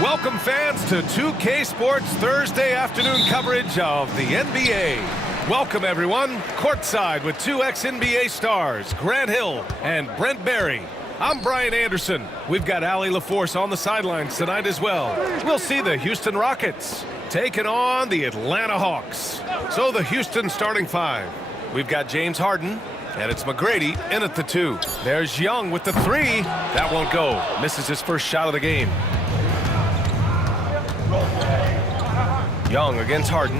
Welcome fans to 2K Sports Thursday afternoon coverage of the NBA. Welcome everyone, courtside with two ex-NBA stars, Grant Hill and Brent Barry. I'm Brian Anderson. We've got Allie LaForce on the sidelines tonight as well. We'll see the Houston Rockets taking on the Atlanta Hawks. So the Houston starting five. We've got James Harden, and it's McGrady in at the 2. There's Young with the 3. That won't go. Misses his first shot of the game. Young against Harden.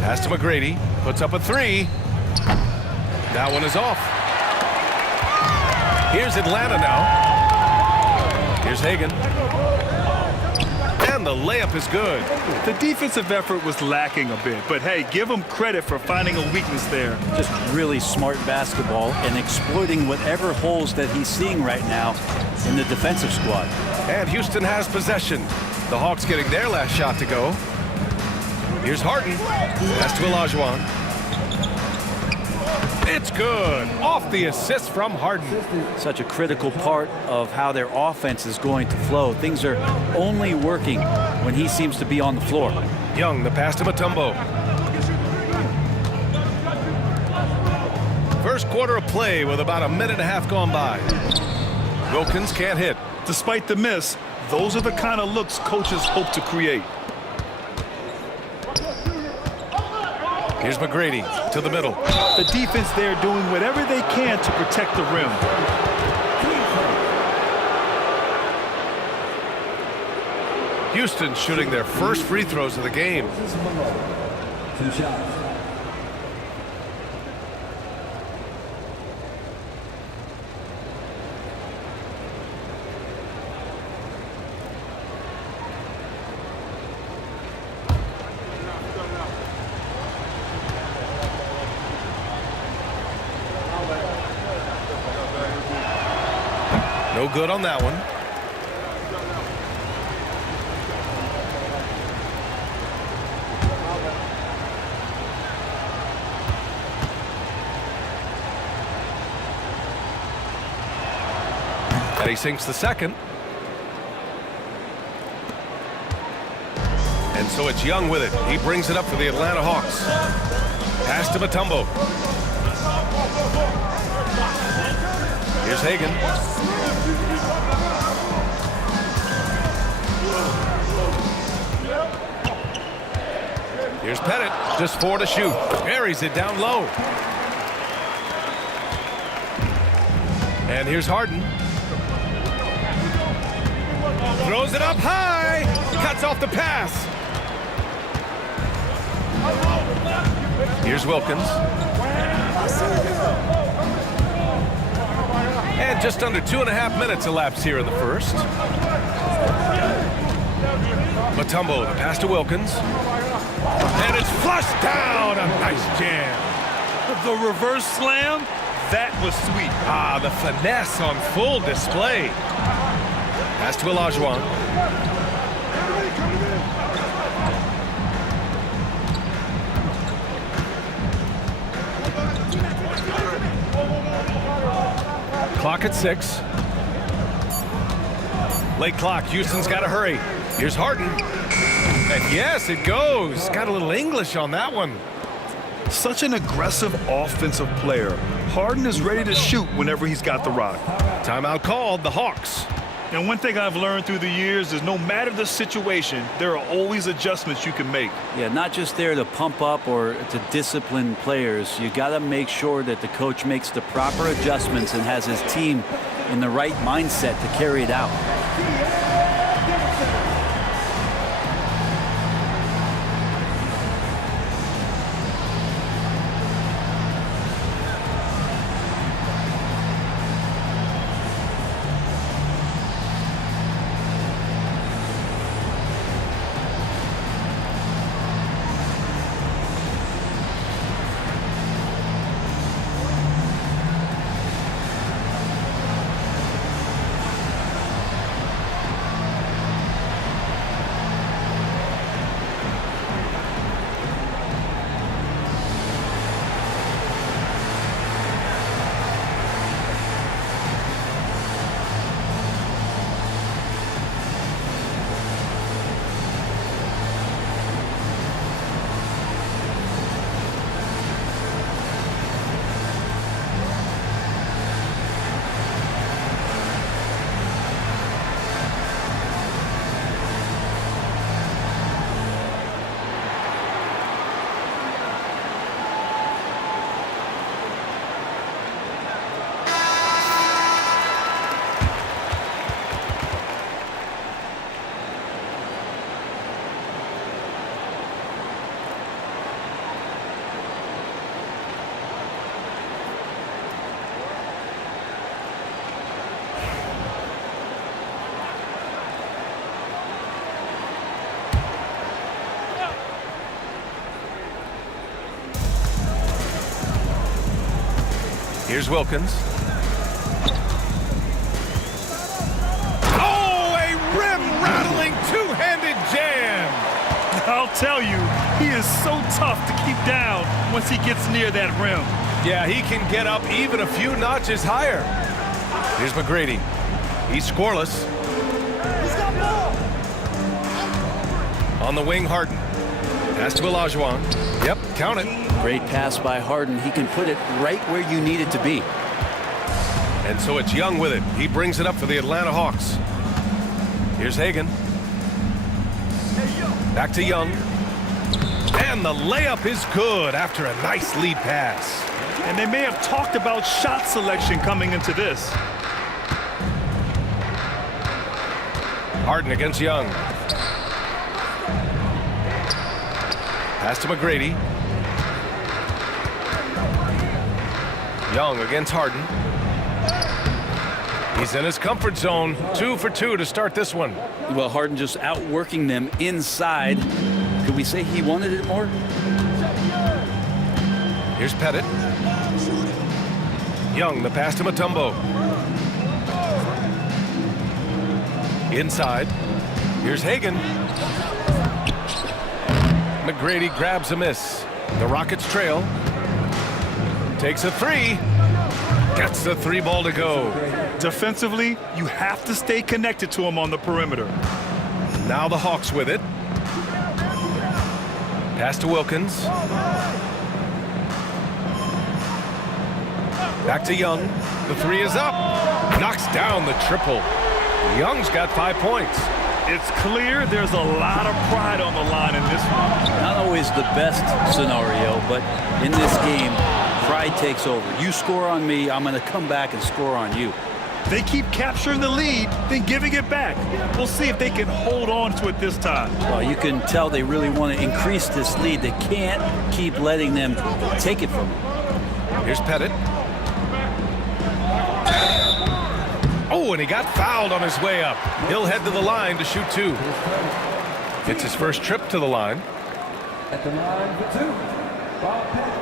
Pass to McGrady. Puts up a 3. That one is off. Here's Atlanta now. Here's Hagan. And the layup is good. The defensive effort was lacking a bit, but hey, give him credit for finding a weakness there. Just really smart basketball and exploiting whatever holes that he's seeing right now in the defensive squad. And Houston has possession. The Hawks getting their last shot to go. Here's Harden. Pass to Olajuwon. It's good. Off the assist from Harden. Such a critical part of how their offense is going to flow. Things are only working when he seems to be on the floor. Young, the pass to Mutombo. First quarter of play with about a minute and a half gone by. Wilkins can't hit. Despite the miss, those are the kind of looks coaches hope to create. Here's McGrady to the middle. The defense there doing whatever they can to protect the rim. Houston shooting their first free throws of the game. 2 shots. No good on that one. And he sinks the second. And so it's Young with it. He brings it up for the Atlanta Hawks. Pass to Mutombo. Here's Hagan. Here's Pettit, just 4 to shoot. Buries it down low. And here's Harden. Throws it up high. Cuts off the pass. Here's Wilkins. And just under 2.5 minutes elapsed here in the first. Mutombo, the pass to Wilkins. And it's flushed down. A nice jam. The reverse slam, that was sweet. Ah, the finesse on full display. Pass to Olajuwon. Clock at 6. Late clock. Houston's got to hurry. Here's Harden. And yes, it goes. Got a little English on that one. Such an aggressive offensive player. Harden is ready to shoot whenever he's got the rock. Timeout called, the Hawks. And one thing I've learned through the years is no matter the situation, there are always adjustments you can make. Yeah, not just there to pump up or to discipline players. You got to make sure that the coach makes the proper adjustments and has his team in the right mindset to carry it out. Here's Wilkins. Oh, a rim-rattling two-handed jam. I'll tell you, he is so tough to keep down once he gets near that rim. Yeah, he can get up even a few notches higher. Here's McGrady. He's scoreless. On the wing, Harden. Pass to Olajuwon. Yep, count it. Great pass by Harden. He can put it right where you need it to be. And so it's Young with it. He brings it up for the Atlanta Hawks. Here's Hagan. Back to Young. And the layup is good after a nice lead pass. And they may have talked about shot selection coming into this. Harden against Young. Pass to McGrady. Young against Harden. He's in his comfort zone. 2 for 2 to start this one. Well, Harden just outworking them inside. Could we say he wanted it more? Here's Pettit. Young, the pass to Mutombo. Inside. Here's Hagan. McGrady grabs a miss. The Rockets trail. Takes a three. Gets the three ball to go. Defensively, you have to stay connected to him on the perimeter. Now the Hawks with it. Pass to Wilkins. Back to Young. The three is up. Knocks down the triple. Young's got 5 points. It's clear there's a lot of pride on the line in this one. Not always the best scenario, but in this game, pride takes over. You score on me, I'm going to come back and score on you. They keep capturing the lead, then giving it back. We'll see if they can hold on to it this time. Well, you can tell they really want to increase this lead. They can't keep letting them take it from them. Here's Pettit. Oh, and he got fouled on his way up. He'll head to the line to shoot 2. It's his first trip to the line. At the line for 2, Bob Pettit.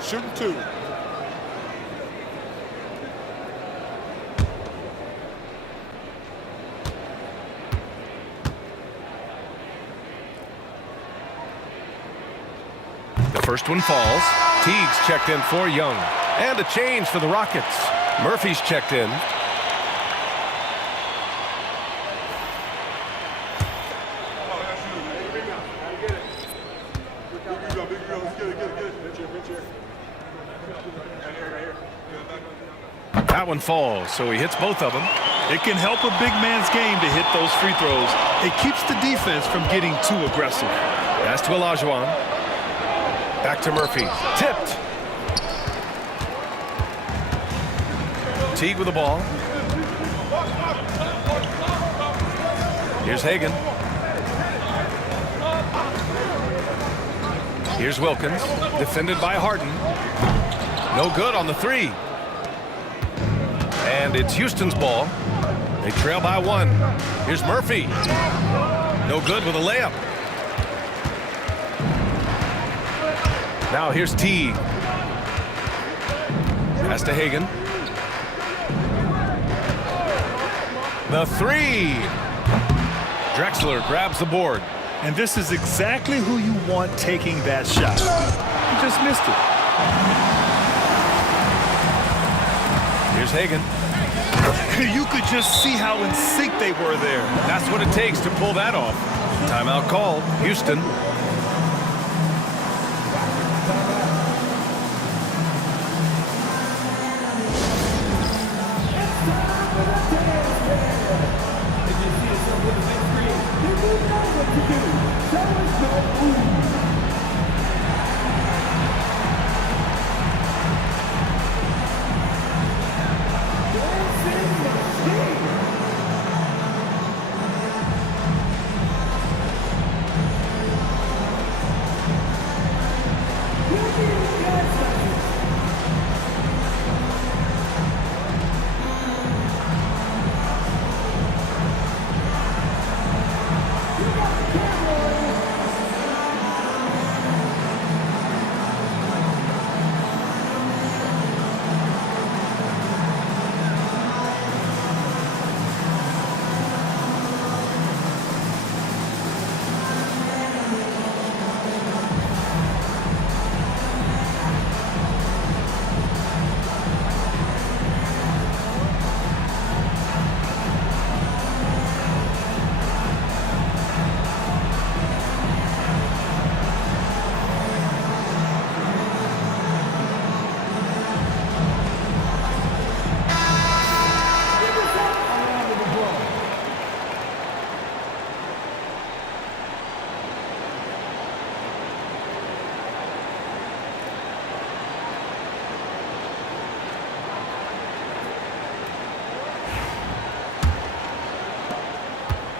Shooting 2. The first one falls. Teague's checked in for Young. And a change for the Rockets. Murphy's checked in. That one falls, so he hits both of them. It can help a big man's game to hit those free throws. It keeps the defense from getting too aggressive. Pass to Olajuwon. Back to Murphy. Tipped. Teague with the ball. Here's Hagan. Here's Wilkins. Defended by Harden. No good on the three. And it's Houston's ball. They trail by 1. Here's Murphy. No good with a layup. Now here's Teague. Pass to Hagan. The three. Drexler grabs the board. And this is exactly who you want taking that shot. He just missed it. Here's Hagan. You could just see how in sync they were there. That's what it takes to pull that off. Timeout called. Houston.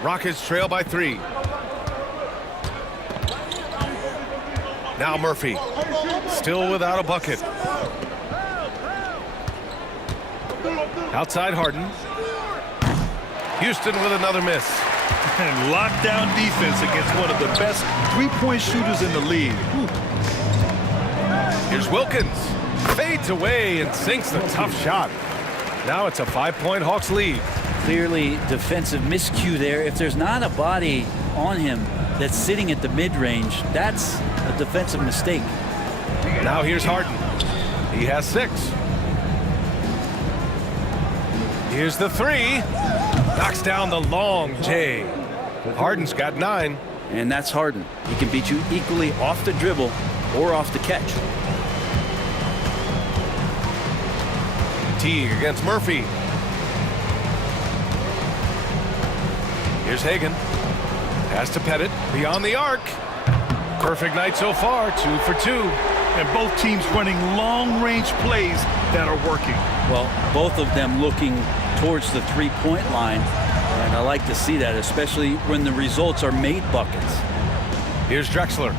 Rockets trail by 3. Now Murphy, still without a bucket. Outside Harden. Houston with another miss. And lockdown defense against one of the best three-point shooters in the league. Here's Wilkins. Fades away and sinks the tough shot. Now it's a 5-point Hawks lead. Clearly defensive miscue there. If there's not a body on him that's sitting at the mid-range, that's a defensive mistake. Now here's Harden. He has 6. Here's the 3. Knocks down the long J. Harden's got 9. And that's Harden. He can beat you equally off the dribble or off the catch. Teague against Murphy. Here's Hagan. Pass to Pettit. Beyond the arc. Perfect night so far. 2 for 2. And both teams running long-range plays that are working. Well, both of them looking towards the three-point line. And I like to see that, especially when the results are made buckets. Here's Drexler.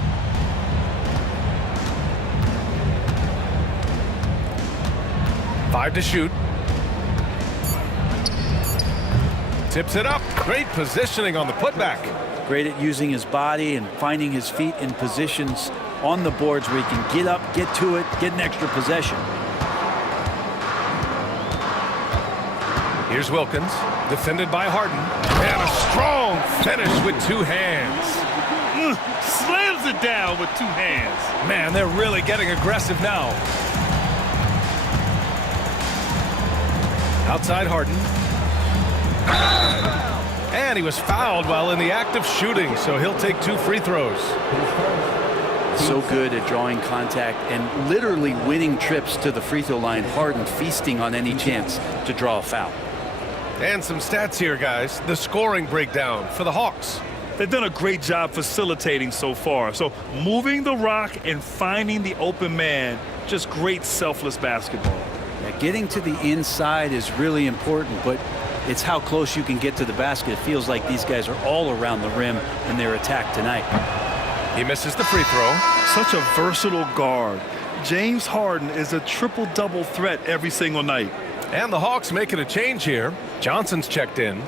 Five to shoot. Tips it up. Great positioning on the putback. Great at using his body and finding his feet in positions on the boards where he can get up, get to it, get an extra possession. Here's Wilkins, defended by Harden. And a strong finish with 2 hands. Slams it down with 2 hands. Man, they're really getting aggressive now. Outside Harden. And he was fouled while in the act of shooting, so he'll take 2 free throws. So good at drawing contact and literally winning trips to the free throw line. Harden feasting on any chance to draw a foul. And some stats here, guys. The scoring breakdown for the Hawks. They've done a great job facilitating so far. So moving the rock and finding the open man, just great selfless basketball. Yeah, getting to the inside is really important, but it's how close you can get to the basket. It feels like these guys are all around the rim in their attack tonight. He misses the free throw. Such a versatile guard. James Harden is a triple-double threat every single night. And the Hawks making a change here. Johnson's checked in.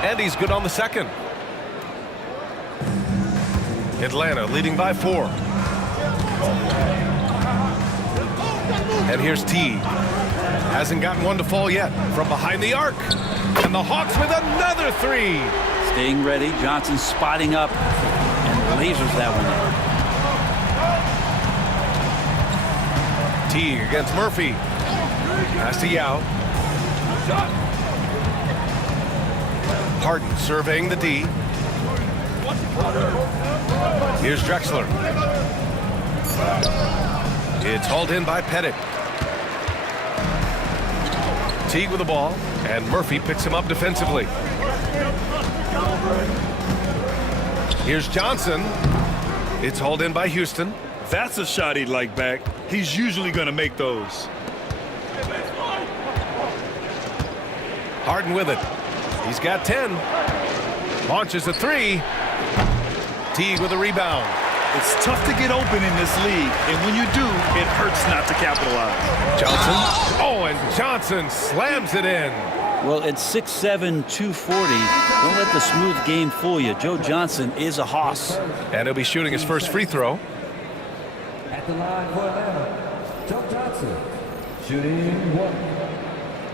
And he's good on the second. Atlanta leading by 4. And here's Teague. Hasn't gotten one to fall yet from behind the arc. And the Hawks with another 3. Staying ready. Johnson spotting up and lasers that one in. Teague against Murphy. Pass to Yao. Harden surveying the D. Here's Drexler. It's hauled in by Pettit. Teague with the ball, and Murphy picks him up defensively. Here's Johnson. It's hauled in by Houston. That's a shot he'd like back. He's usually going to make those. Harden with it. He's got 10. Launches a 3. Teague with a rebound. It's tough to get open in this league, and when you do, it hurts not to capitalize. Johnson. Oh, and Johnson slams it in. Well, at 6'7", 240, don't let the smooth game fool you. Joe Johnson is a hoss. And he'll be shooting his first free throw. At the line for Atlanta, Joe Johnson, shooting 1.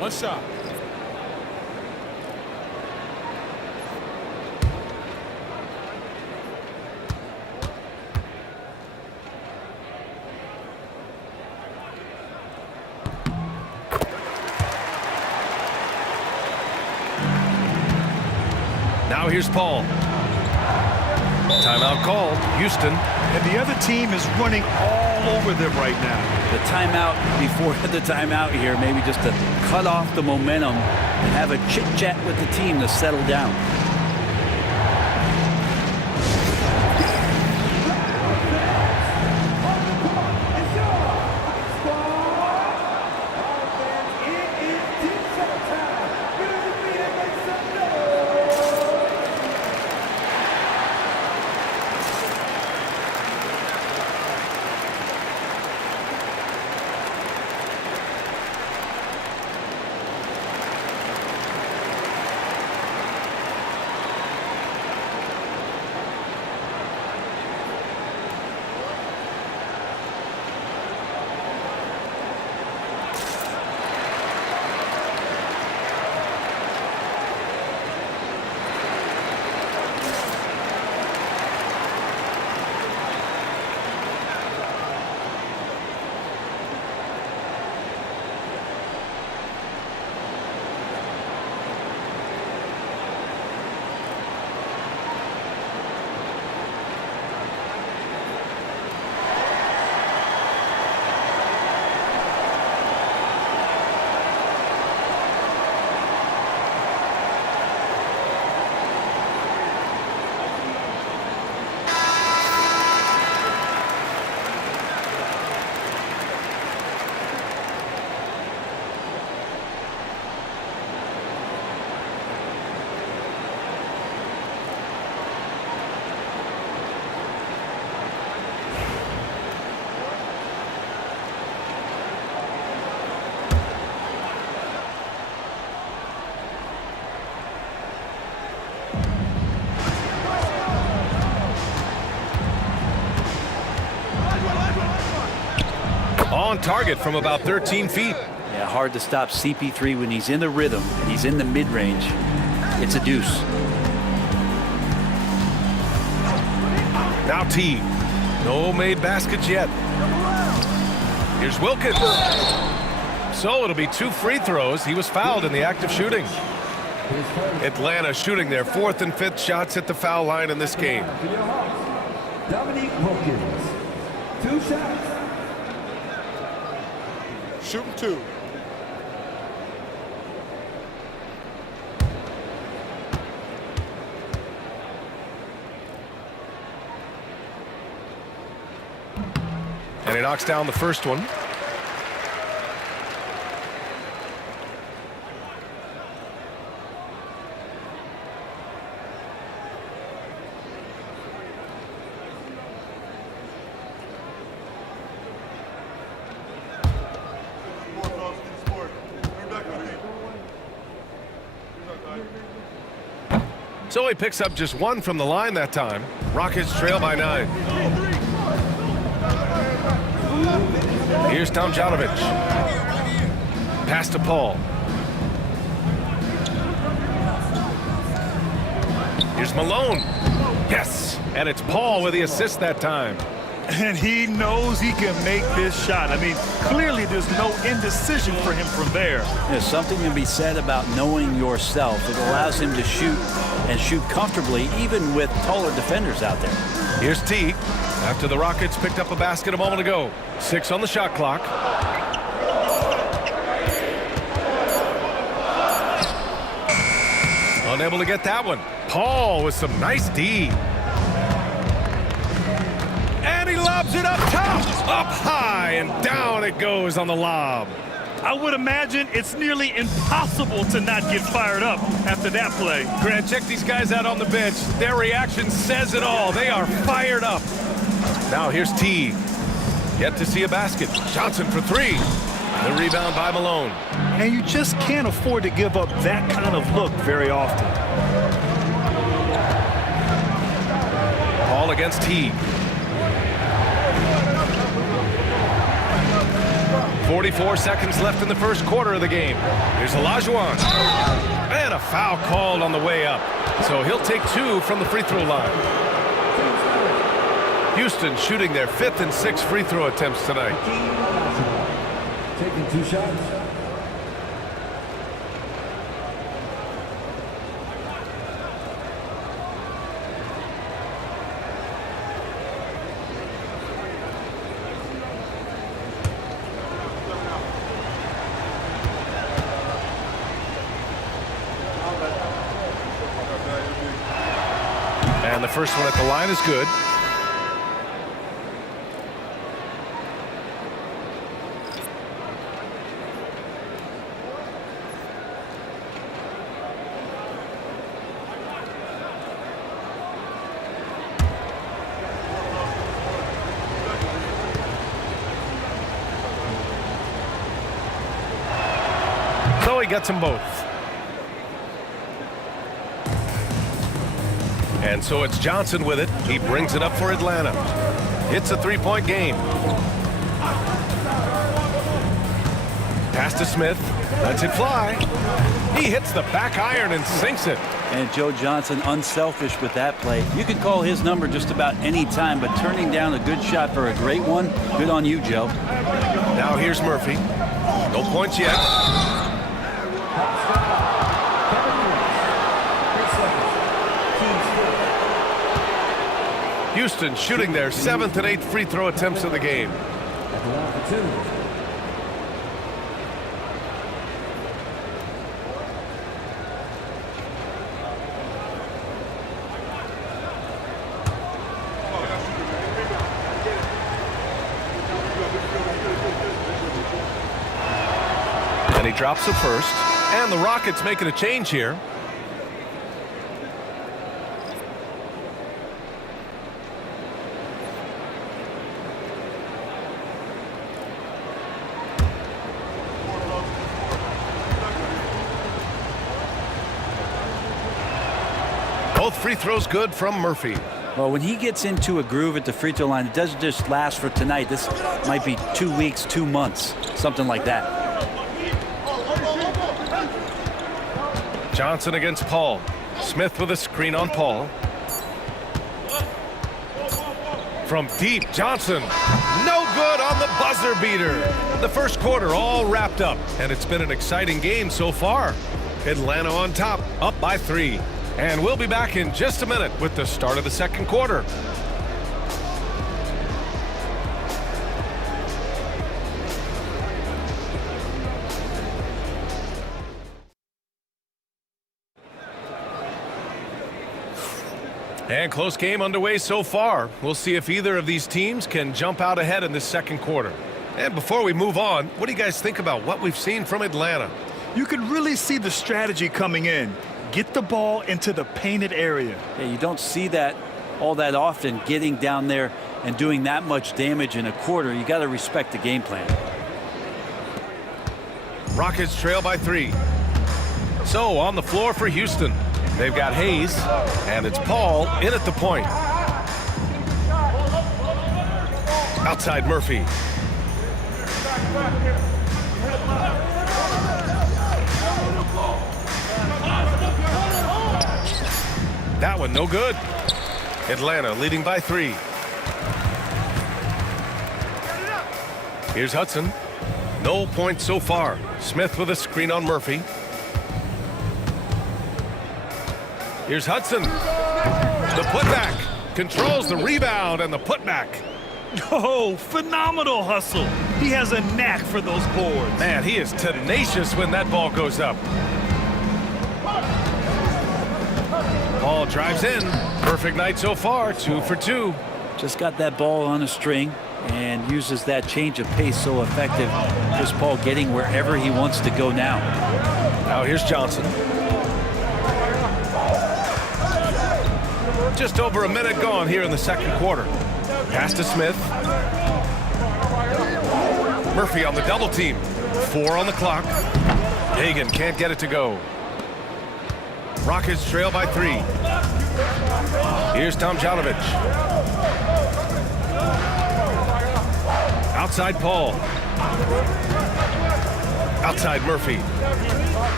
One shot. Now here's Paul. Timeout called. Houston. And the other team is running all over them right now. The timeout before the timeout here, maybe just to cut off the momentum and have a chit-chat with the team to settle down. On target from about 13 feet. Yeah, hard to stop CP3 when he's in the rhythm and he's in the mid-range. It's a deuce. Now T. No made baskets yet. Here's Wilkins. So it'll be 2 free throws. He was fouled in the act of shooting. Atlanta shooting their 4th and 5th shots at the foul line in this game. Dominique Wilkins. 2 shots. Shooting 2. And he knocks down the first one. So he picks up just 1 from the line that time. Rockets trail by 9. Here's Tomljanovic. Pass to Paul. Here's Malone. Yes, and it's Paul with the assist that time. And he knows he can make this shot. I mean, clearly there's no indecision for him from there. There's something to be said about knowing yourself. It allows him to shoot and shoot comfortably, even with taller defenders out there. Here's T. After the Rockets picked up a basket a moment ago. 6 on the shot clock. Unable to get that one. Paul with some nice D. And he lobs it up top. Up high and down it goes on the lob. I would imagine it's nearly impossible to not get fired up after that play. Grant, check these guys out on the bench. Their reaction says it all. They are fired up. Now here's T. Yet to see a basket. Johnson for 3. The rebound by Malone. And you just can't afford to give up that kind of look very often. Paul against T. 44 seconds left in the first quarter of the game. Here's Olajuwon. And a foul called on the way up. So he'll take 2 from the free throw line. Houston shooting their 5th and 6th free throw attempts tonight. Taking 2 shots. And the first one at the line is good. So he gets them both. And so it's Johnson with it. He brings it up for Atlanta. It's a 3-point game. Pass to Smith. Lets it fly. He hits the back iron and sinks it. And Joe Johnson unselfish with that play. You can call his number just about any time, but turning down a good shot for a great one, good on you, Joe. Now here's Murphy. No points yet. Houston shooting their 7th and 8th free throw attempts of the game. At the line for 2. And he drops the first. And the Rockets making a change here. Both free throws good from Murphy. Well, when he gets into a groove at the free throw line, it doesn't just last for tonight. This might be 2 weeks, 2 months, something like that. Johnson against Paul. Smith with a screen on Paul. From deep, Johnson. No good on the buzzer beater. The first quarter all wrapped up, and it's been an exciting game so far. Atlanta on top, up by 3. And we'll be back in just a minute with the start of the second quarter. And close game underway so far. We'll see if either of these teams can jump out ahead in this second quarter. And before we move on, what do you guys think about what we've seen from Atlanta? You can really see the strategy coming in. Get the ball into the painted area. Yeah, you don't see that all that often, getting down there and doing that much damage in a quarter. You got to respect the game plan. Rockets trail by 3. So on the floor for Houston, they've got Hayes, and it's Paul in at the point. Outside Murphy. That one no good. Atlanta leading by 3. Here's Hudson. No points so far. Smith with a screen on Murphy. Here's Hudson. The putback. Controls the rebound and the putback. Oh, phenomenal hustle. He has a knack for those boards. Man, he is tenacious when that ball goes up. Ball drives in. Perfect night so far. 2 for 2. Just got that ball on a string and uses that change of pace so effective. Chris Paul getting wherever he wants to go now. Now here's Johnson. Just over a minute gone here in the second quarter. Pass to Smith. Murphy on the double team. 4 on the clock. Hagan can't get it to go. Rockets trail by 3. Here's Tomjanovich. Outside Paul. Outside Murphy.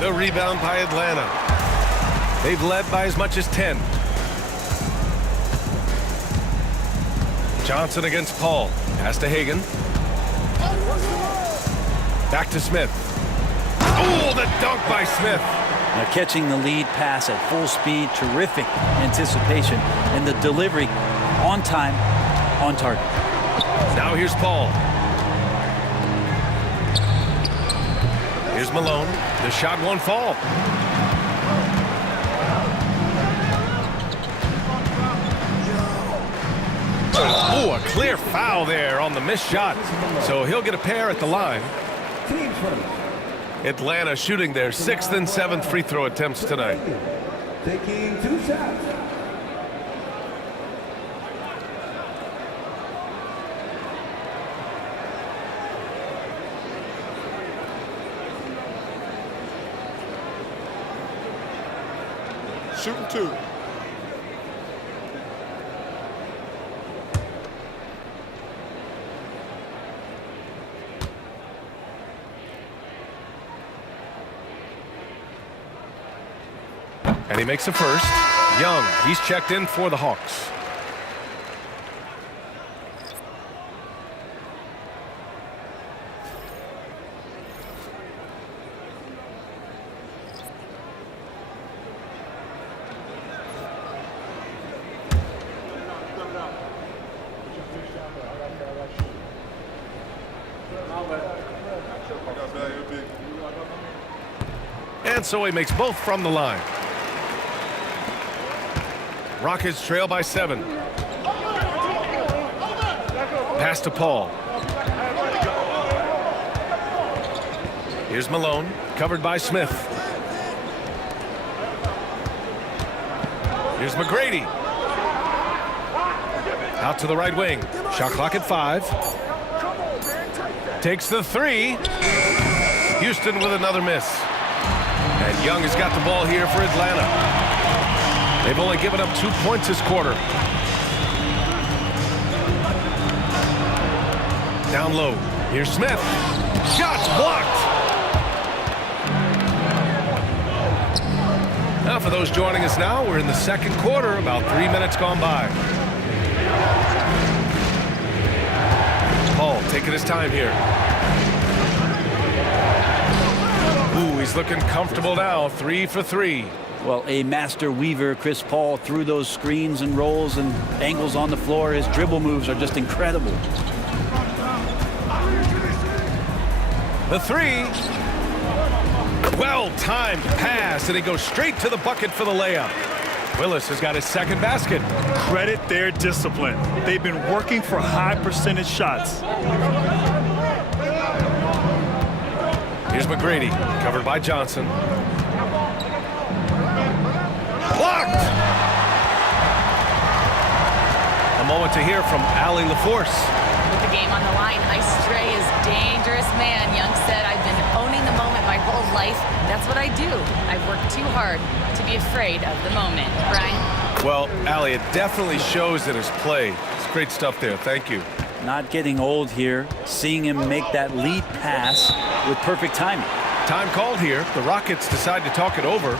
The rebound by Atlanta. They've led by as much as 10. Johnson against Paul. Pass to Hagan. Back to Smith. Oh, the dunk by Smith. Now catching the lead pass at full speed, terrific anticipation, and the delivery on time, on target. Now here's Paul. Here's Malone. The shot won't fall. Oh, a clear foul there on the missed shot. So he'll get a pair at the line. Atlanta shooting their 6th and 7th free throw attempts tonight. Taking 2 shots. Shooting 2. And he makes a first. Young, he's checked in for the Hawks. And so he makes both from the line. Rockets trail by 7. Pass to Paul. Here's Malone, covered by Smith. Here's McGrady. Out to the right wing. Shot clock at 5. Takes the 3. Houston with another miss. And Young has got the ball here for Atlanta. They've only given up 2 points this quarter. Down low. Here's Smith. Shots blocked. Now for those joining us now, we're in the second quarter, about 3 minutes gone by. Paul taking his time here. Ooh, he's looking comfortable now, 3 for 3. Well, a master weaver, Chris Paul, through those screens and rolls and angles on the floor. His dribble moves are just incredible. The three. Well-timed pass, and he goes straight to the bucket for the layup. Willis has got his second basket. Credit their discipline. They've been working for high percentage shots. Here's McGrady, covered by Johnson. Blocked! A moment to hear from Allie LaForce. With the game on the line, Ice Stray is dangerous man. Young said, I've been owning the moment my whole life. That's what I do. I've worked too hard to be afraid of the moment. Brian? Well, Allie, it definitely shows in his play. It's great stuff there. Thank you. Not getting old here. Seeing him make that lead pass with perfect timing. Time called here. The Rockets decide to talk it over.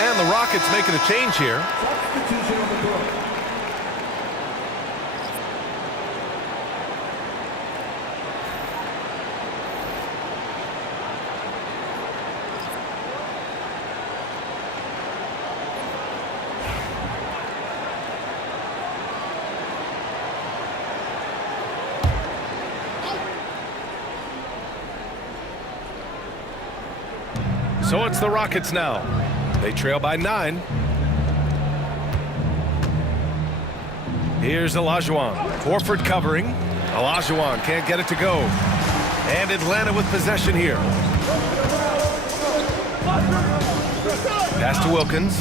And the Rockets making a change here. So it's the Rockets now. They trail by 9. Here's Olajuwon. Horford covering. Olajuwon can't get it to go. And Atlanta with possession here. Pass to Wilkins.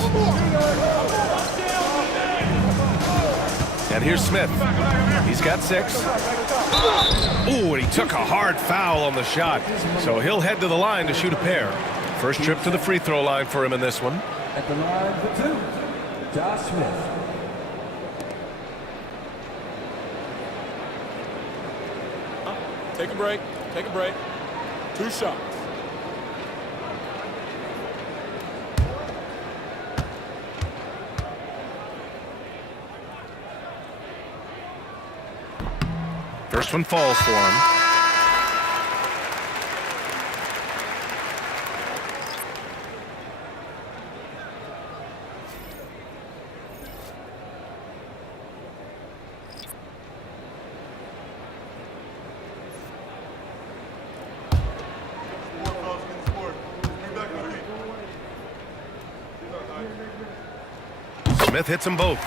And here's Smith. He's got 6. Ooh, and he took a hard foul on the shot. So he'll head to the line to shoot a pair. First trip to the free throw line for him in this one. At the line for 2, Josh Smith. Take a break. Take a break. 2 shots. First one falls for him. Smith hits them both.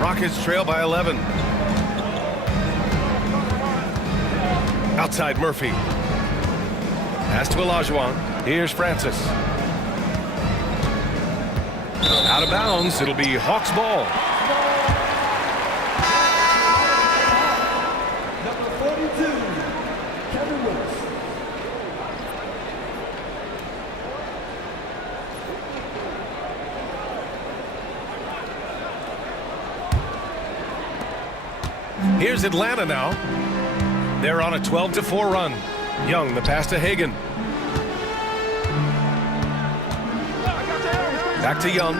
Rockets trail by 11. Outside Murphy. Pass to Olajuwon. Here's Francis. Out of bounds. It'll be Hawks ball. Here's Atlanta now. They're on a 12-4 run. Young, the pass to Hagan. Back to Young.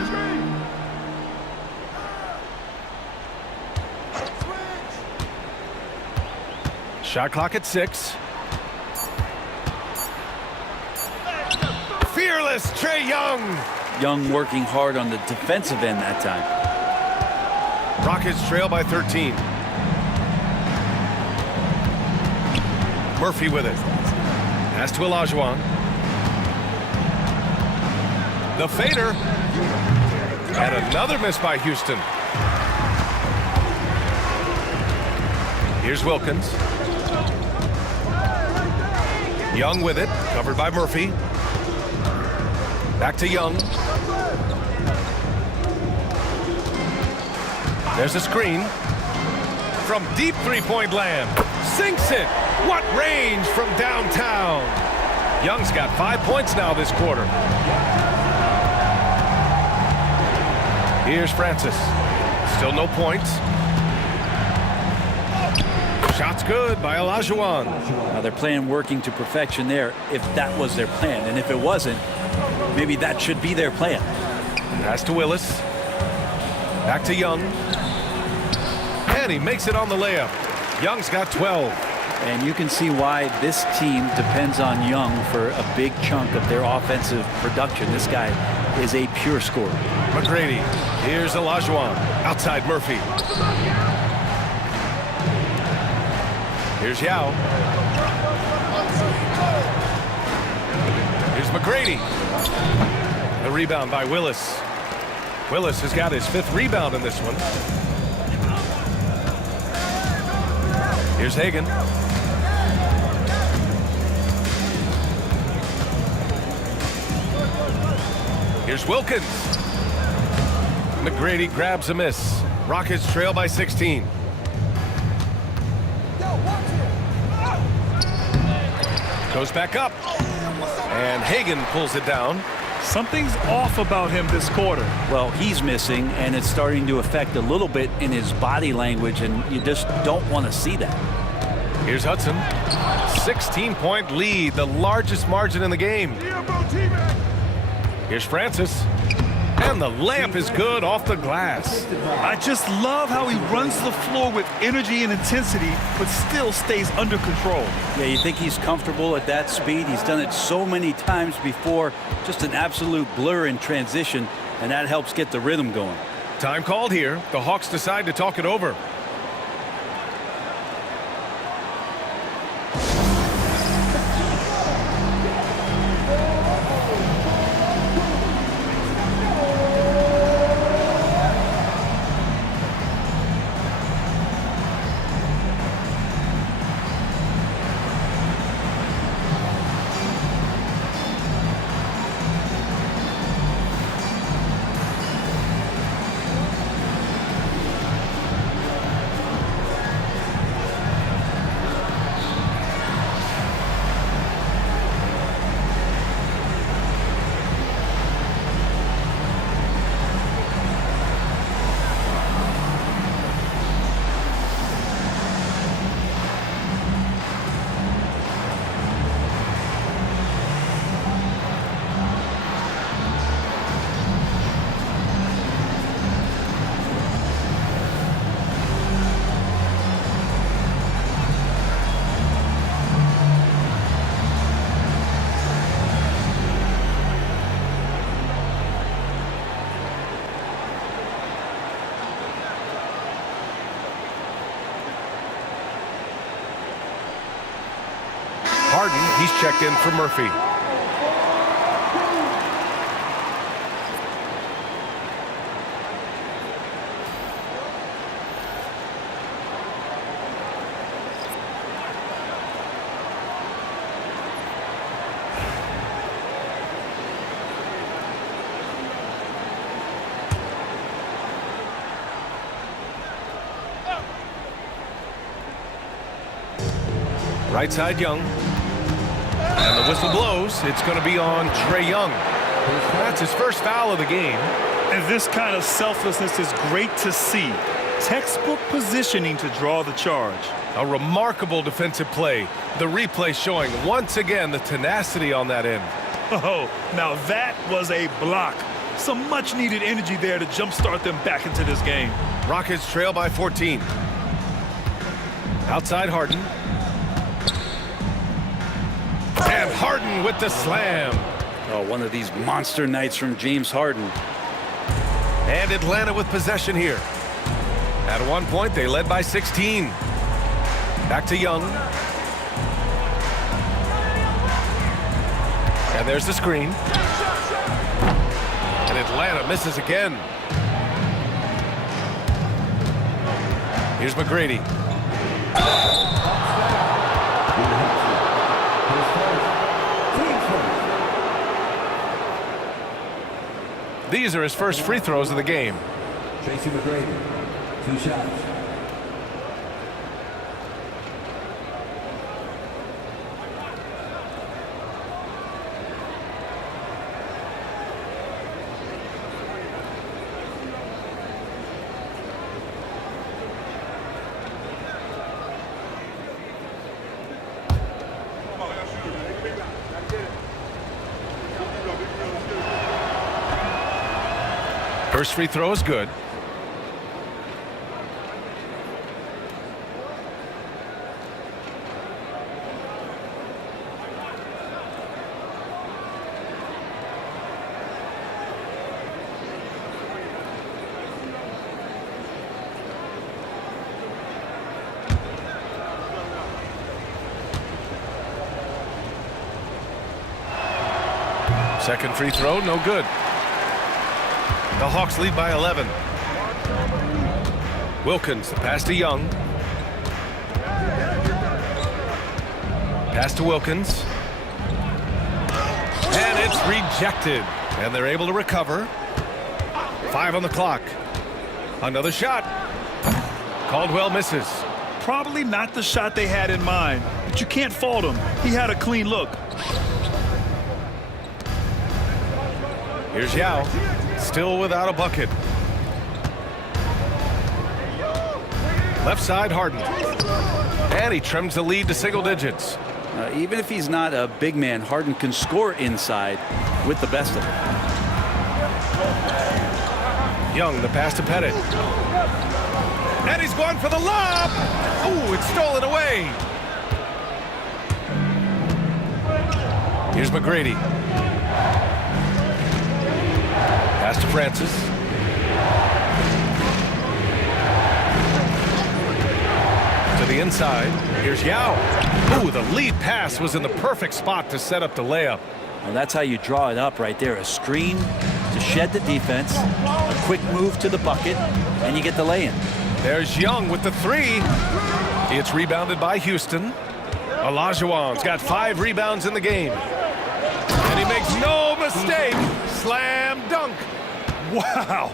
Shot clock at 6. Fearless Trae Young. Young working hard on the defensive end that time. Rockets trail by 13. Murphy with it. Pass to Olajuwon. The fader. And another miss by Houston. Here's Wilkins. Young with it. Covered by Murphy. Back to Young. There's a screen. From deep three-point land. Sinks it. What range from downtown. Young's got 5 points now this quarter. Here's Francis. Still no points. Shot's good by Olajuwon. Now they're playing working to perfection there if that was their plan. And if it wasn't, maybe that should be their plan. Pass to Willis. Back to Young. And he makes it on the layup. Young's got 12. And you can see why this team depends on Young for a big chunk of their offensive production. This guy is a pure scorer. McGrady. Here's Olajuwon. Outside Murphy. Here's Yao. Here's McGrady. The rebound by Willis. Willis has got his 5th rebound in this one. Here's Hagan. Here's Wilkins. McGrady grabs a miss. Rockets trail by 16. Goes back up. And Hagan pulls it down. Something's off about him this quarter. Well, he's missing, and it's starting to affect a little bit in his body language, and you just don't want to see that. Here's Hudson. 16-point lead, the largest margin in the game. Here's Francis. And the layup is good off the glass. I just love how he runs the floor with energy and intensity, but still stays under control. Yeah, you think he's comfortable at that speed? He's done it so many times before. Just an absolute blur in transition, and that helps get the rhythm going. Time called here. The Hawks decide to talk it over. Harden, he's checked in for Murphy. Right side Young. And the whistle blows. It's going to be on Trae Young. That's his first foul of the game. And this kind of selflessness is great to see. Textbook positioning to draw the charge. A remarkable defensive play. The replay showing once again the tenacity on that end. Oh, now that was a block. Some much-needed energy there to jumpstart them back into this game. Rockets trail by 14. Outside Harden. And Harden with the slam. Oh, one of these monster nights from James Harden. And Atlanta with possession here. At one point, they led by 16. Back to Young. And there's the screen. And Atlanta misses again. Here's McGrady. These are his first free throws of the game. Tracy McGrady, 2 shots. First free throw is good. Second free throw, no good. The Hawks lead by 11. Wilkins, the pass to Young. Pass to Wilkins. And it's rejected. And they're able to recover. 5 on the clock. Another shot. Caldwell misses. Probably not the shot they had in mind, but you can't fault him. He had a clean look. Here's Yao. Still without a bucket. Left side, Harden. And he trims the lead to single digits. Even if he's not a big man, Harden can score inside with the best of them. Young, the pass to Pettit. And he's going for the lob. Ooh, it's stolen away. Here's McGrady. Pass to Francis. To the inside. Here's Yao. Ooh, the lead pass was in the perfect spot to set up the layup. Well, that's how you draw it up right there. A screen to shed the defense, a quick move to the bucket, and you get the lay-in. There's Young with the 3. It's rebounded by Houston. Olajuwon's got 5 rebounds in the game. And he makes no mistake. Slam dunk. Wow.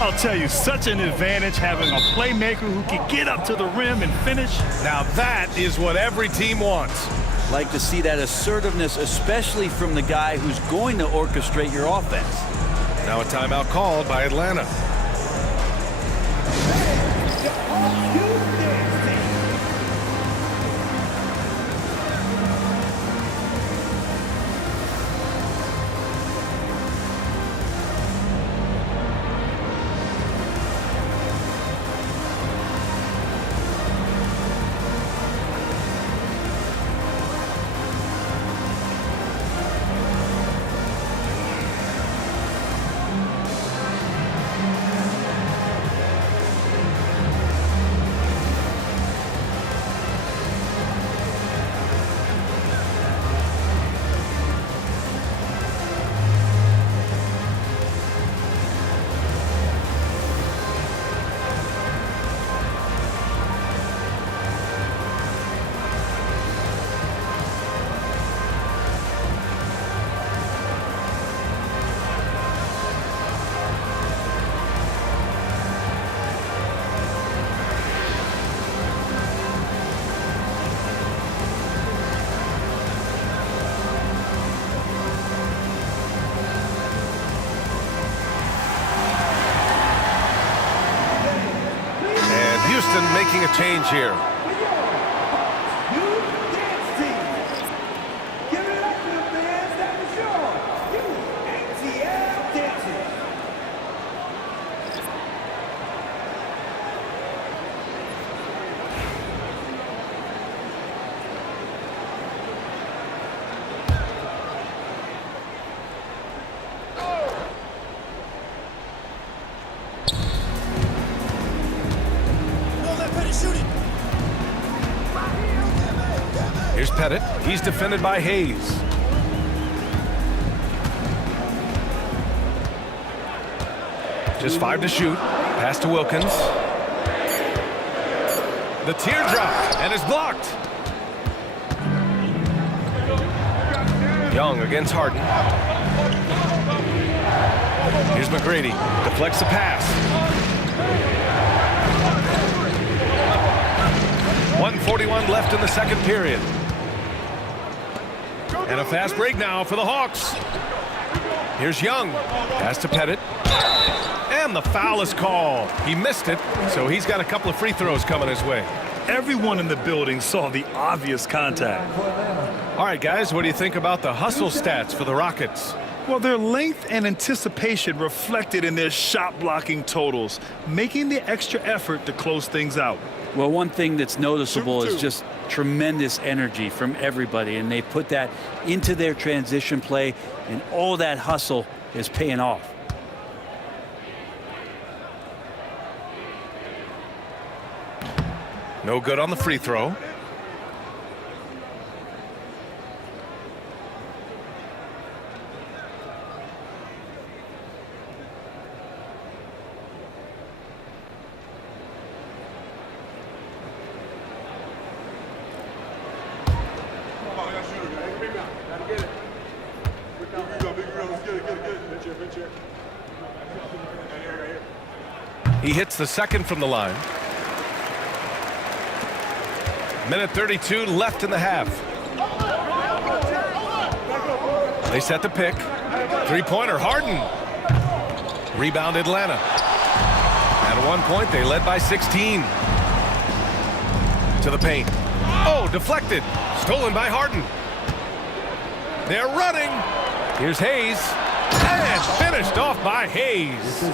I'll tell you, such an advantage having a playmaker who can get up to the rim and finish. Now that is what every team wants. Like to see that assertiveness, especially from the guy who's going to orchestrate your offense. Now a timeout called by Atlanta. making a change here. Here's Pettit. He's defended by Hayes. Just 5 to shoot. Pass to Wilkins. The teardrop, and is blocked. Young against Harden. Here's McGrady. Deflects the pass. 1:41 left in the second period. And a fast break now for the Hawks. Here's Young. Pass to Pettit. And the foul is called. He missed it, so he's got a couple of free throws coming his way. Everyone in the building saw the obvious contact. All right, guys, what do you think about the hustle stats for the Rockets? Well, their length and anticipation reflected in their shot blocking totals, making the extra effort to close things out. Well, one thing that's noticeable is just tremendous energy from everybody, and they put that into their transition play, and all that hustle is paying off. No good on the free throw. He hits the second from the line. Minute 32 left in the half. They set the pick. Three-pointer, Harden. Rebound, Atlanta. At one point, they led by 16. To the paint. Oh, deflected. Stolen by Harden. They're running. Here's Hayes. And finished off by Hayes.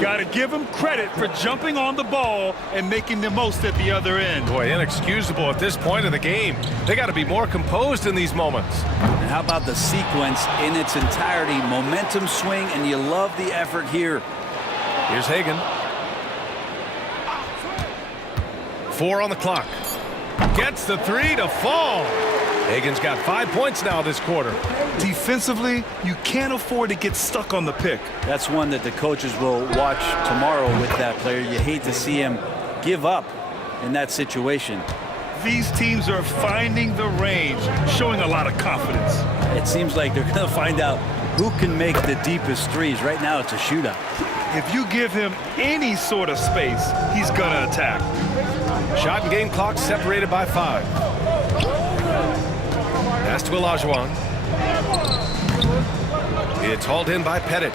Got to give him credit for jumping on the ball and making the most at the other end. Boy, inexcusable at this point of the game. They got to be more composed in these moments. And how about the sequence in its entirety? Momentum swing, and you love the effort here. Here's Hagan. 4 on the clock. Gets the three to fall. Hagan's got 5 points now this quarter. Defensively, you can't afford to get stuck on the pick. That's one that the coaches will watch tomorrow with that player. You hate to see him give up in that situation. These teams are finding the range, showing a lot of confidence. It seems like they're going to find out who can make the deepest threes. Right now, it's a shootout. If you give him any sort of space, he's going to attack. Shot and game clock separated by 5. Pass to Olajuwon. It's hauled in by Pettit.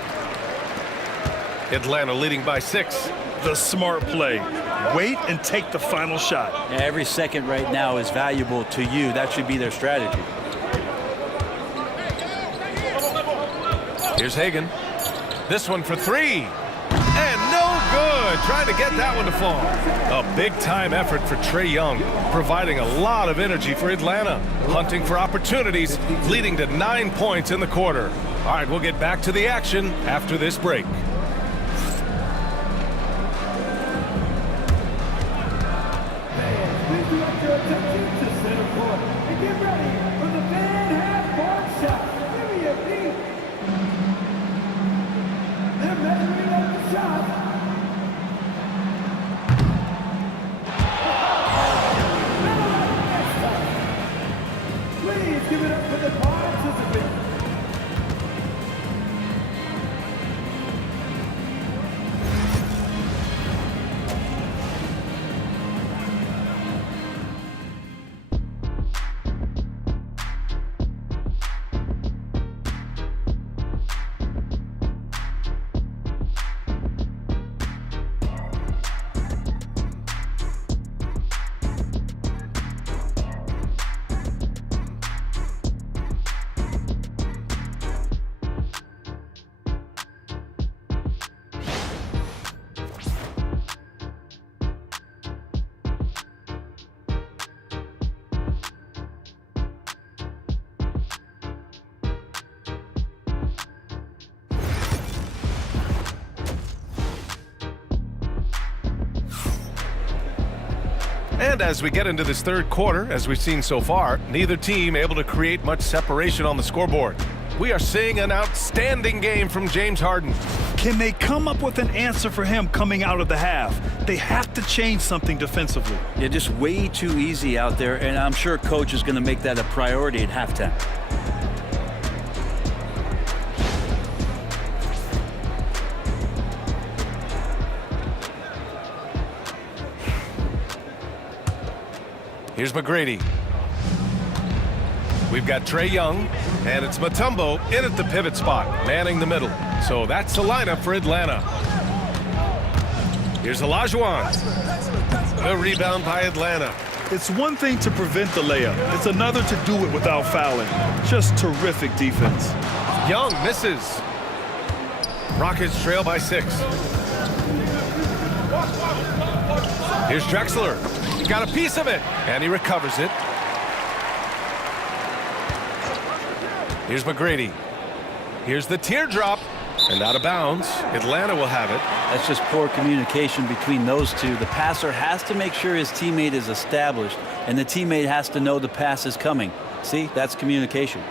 Atlanta leading by 6. The smart play. Wait and take the final shot. Yeah, every second right now is valuable to you. That should be their strategy. Here's Hagan. This one for 3. And no good. Trying to get that one to fall. A big-time effort for Trae Young, providing a lot of energy for Atlanta. Hunting for opportunities, leading to 9 points in the quarter. All right, we'll get back to the action after this break. Please direct your attention to center court and get ready for the Van half-court shot. Give me a beat. They're measuring up the shot. Please give it up for the participants. And as we get into this third quarter, as we've seen so far, neither team able to create much separation on the scoreboard. We are seeing an outstanding game from James Harden. Can they come up with an answer for him coming out of the half? They have to change something defensively. Yeah, just way too easy out there, and I'm sure coach is going to make that a priority at halftime. Here's McGrady. We've got Trae Young, and it's Mutombo in at the pivot spot, manning the middle. So that's the lineup for Atlanta. Here's Olajuwon. The rebound by Atlanta. It's one thing to prevent the layup. It's another to do it without fouling. Just terrific defense. Young misses. Rockets trail by 6. Here's Drexler. He got a piece of it, and he recovers it. Here's McGrady. Here's the teardrop, and out of bounds. Atlanta will have it. That's just poor communication between those two. The passer has to make sure his teammate is established, and the teammate has to know the pass is coming. See, that's communication.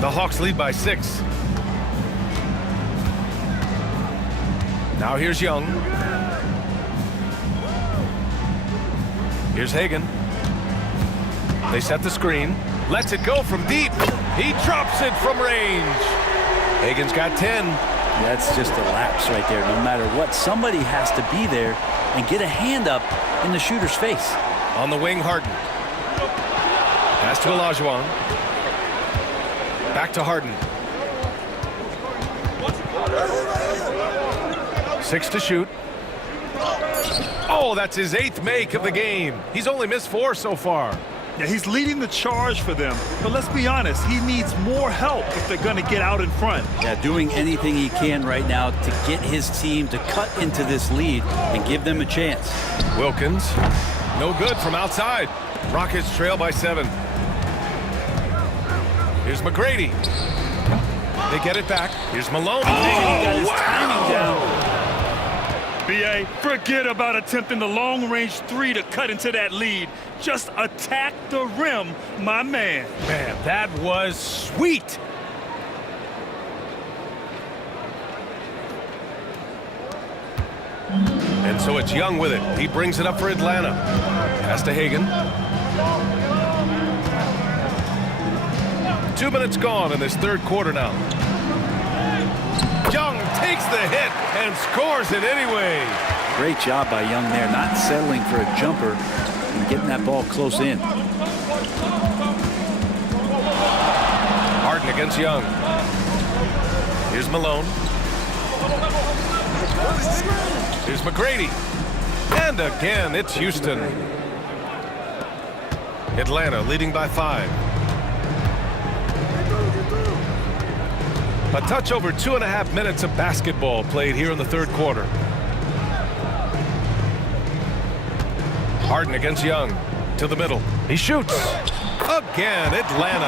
The Hawks lead by 6. Now here's Young. Here's Hagan. They set the screen. Lets it go from deep. He drops it from range. Hagan's got 10. That's just a lapse right there. No matter what, somebody has to be there and get a hand up in the shooter's face. On the wing, Harden. Pass to Olajuwon. Back to Harden. 6 to shoot. Oh, that's his 8th make of the game. He's only missed 4 so far. Yeah, he's leading the charge for them. But let's be honest, he needs more help if they're going to get out in front. Yeah, doing anything he can right now to get his team to cut into this lead and give them a chance. Wilkins, no good from outside. Rockets trail by 7. Here's McGrady. They get it back. Here's Malone. He got his timing down. B.A., forget about attempting the long-range 3 to cut into that lead. Just attack the rim, my man. Man, that was sweet. And so it's Young with it. He brings it up for Atlanta. Pass to Hagan. 2 minutes gone in this third quarter now. Young takes the hit and scores it anyway. Great job by Young there, not settling for a jumper and getting that ball close in. Harden against Young. Here's Malone. Here's McGrady. And again, it's Houston. Atlanta leading by 5. A touch over 2.5 minutes of basketball played here in the third quarter. Harden against Young. To the middle. He shoots. Again, Atlanta.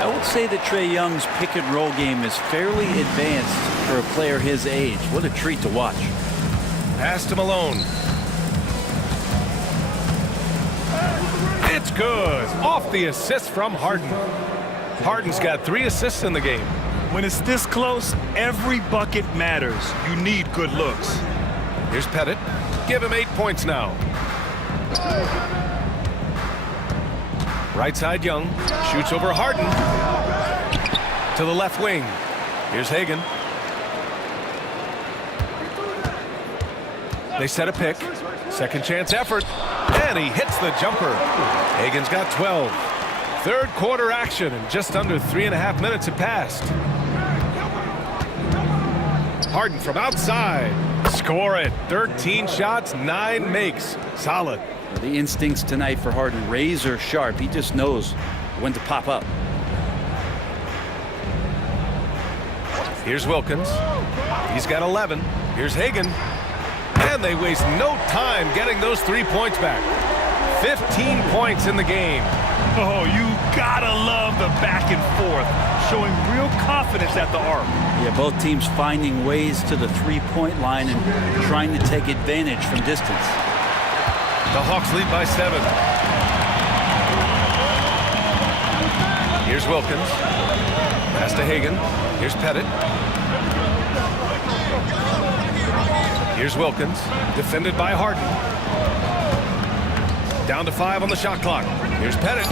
I would say that Trae Young's pick and roll game is fairly advanced for a player his age. What a treat to watch. Pass to Malone. It's good. Off the assist from Harden. Harden's got 3 assists in the game. When it's this close, every bucket matters. You need good looks. Here's Pettit. Give him 8 points now. Right side, Young. Shoots over Harden. To the left wing. Here's Hagan. They set a pick. Second chance effort. And he hits the jumper. Hagan's got 12. Third quarter action, and just under 3.5 minutes have passed. Harden from outside. Score it. 13 shots, 9 makes. Solid. The instincts tonight for Harden, razor sharp. He just knows when to pop up. Here's Wilkins. He's got 11. Here's Hagan. And they waste no time getting those 3 points back. 15 points in the game. Oh, you gotta love the back and forth, showing real confidence at the arc. Yeah, both teams finding ways to the three-point line and trying to take advantage from distance. The Hawks lead by 7. Here's Wilkins. Pass to Hagan. Here's Pettit. Here's Wilkins. Defended by Harden. Down to 5 on the shot clock. Here's Pettit.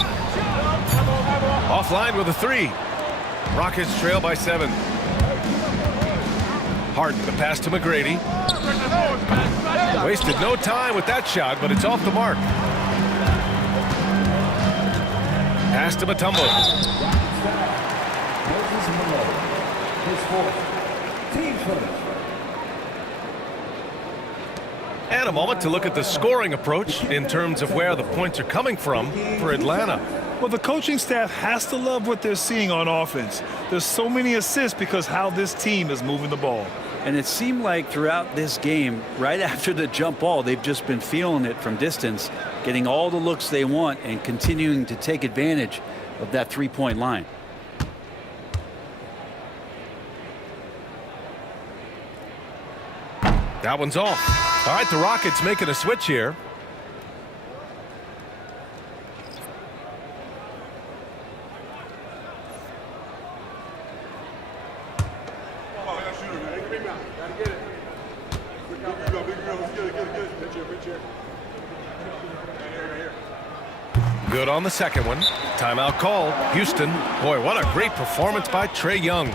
Offline with a 3. Rockets trail by 7. Harden, the pass to McGrady. Wasted no time with that shot, but it's off the mark. Pass to Mutombo. Moses Malone, his fourth. Team finish. And a moment to look at the scoring approach in terms of where the points are coming from for Atlanta. Well, the coaching staff has to love what they're seeing on offense. There's so many assists because how this team is moving the ball. And it seemed like throughout this game, right after the jump ball, they've just been feeling it from distance, getting all the looks they want and continuing to take advantage of that three-point line. That one's off. All right, the Rockets making a switch here. Good on the second one. Timeout call. Houston. Boy, what a great performance by Trae Young.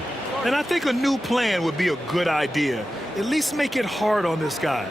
And I think a new plan would be a good idea. At least make it hard on this guy.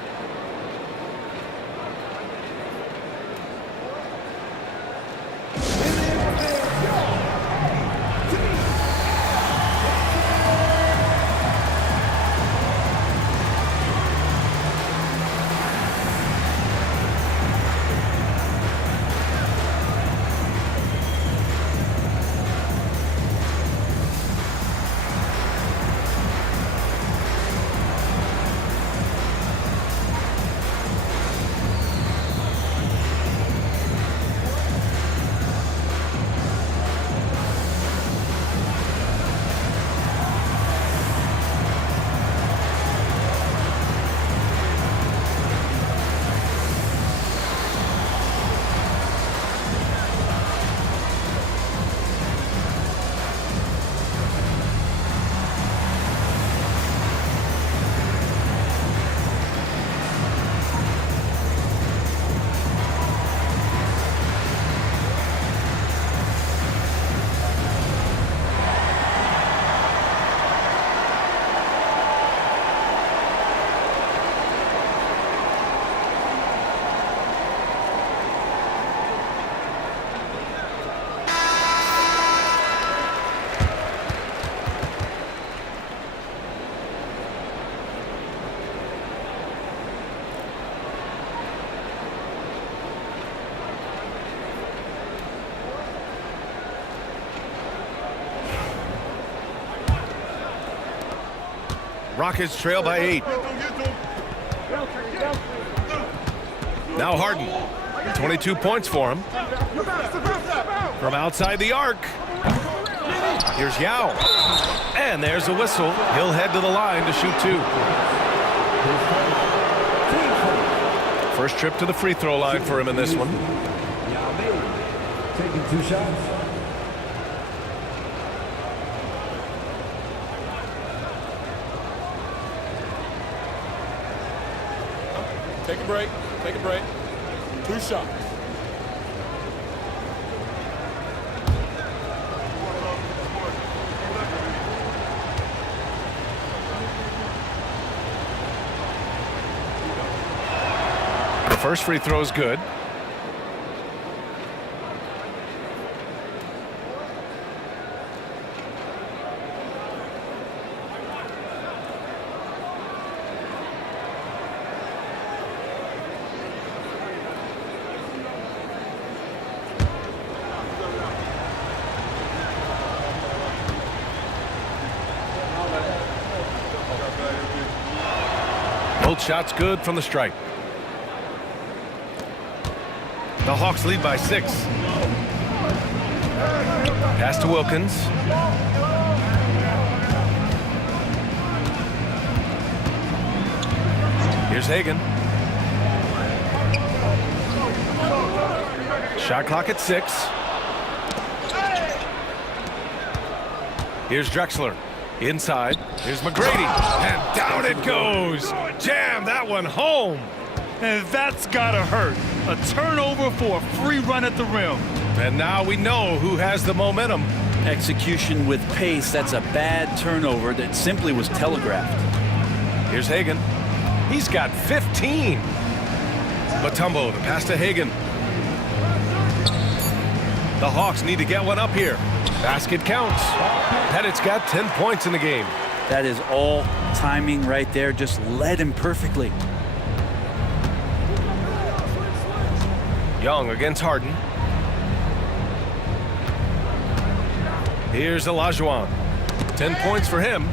Rockets trail by 8. Now Harden. 22 points for him. From outside the arc. Here's Yao. And there's a whistle. He'll head to the line to shoot 2. First trip to the free throw line for him in this one. Taking 2 shots. Take a break. Take a break. 2 shots. The first free throw is good. Both shots good from the stripe. The Hawks lead by 6. Pass to Wilkins. Here's Hagan. Shot clock at 6. Here's Drexler. Inside. Here's McGrady. And down it goes. Jam that one home. And that's gotta hurt. A turnover for a free run at the rim. And now we know who has the momentum. Execution with pace. That's a bad turnover that simply was telegraphed. Here's Hagan. He's got 15. Mutombo, the pass to Hagan. The Hawks need to get one up here. Basket counts. Pettit's got 10 points in the game. That is all timing right there. Just led him perfectly. Young against Harden. Here's Olajuwon. 10 points for him.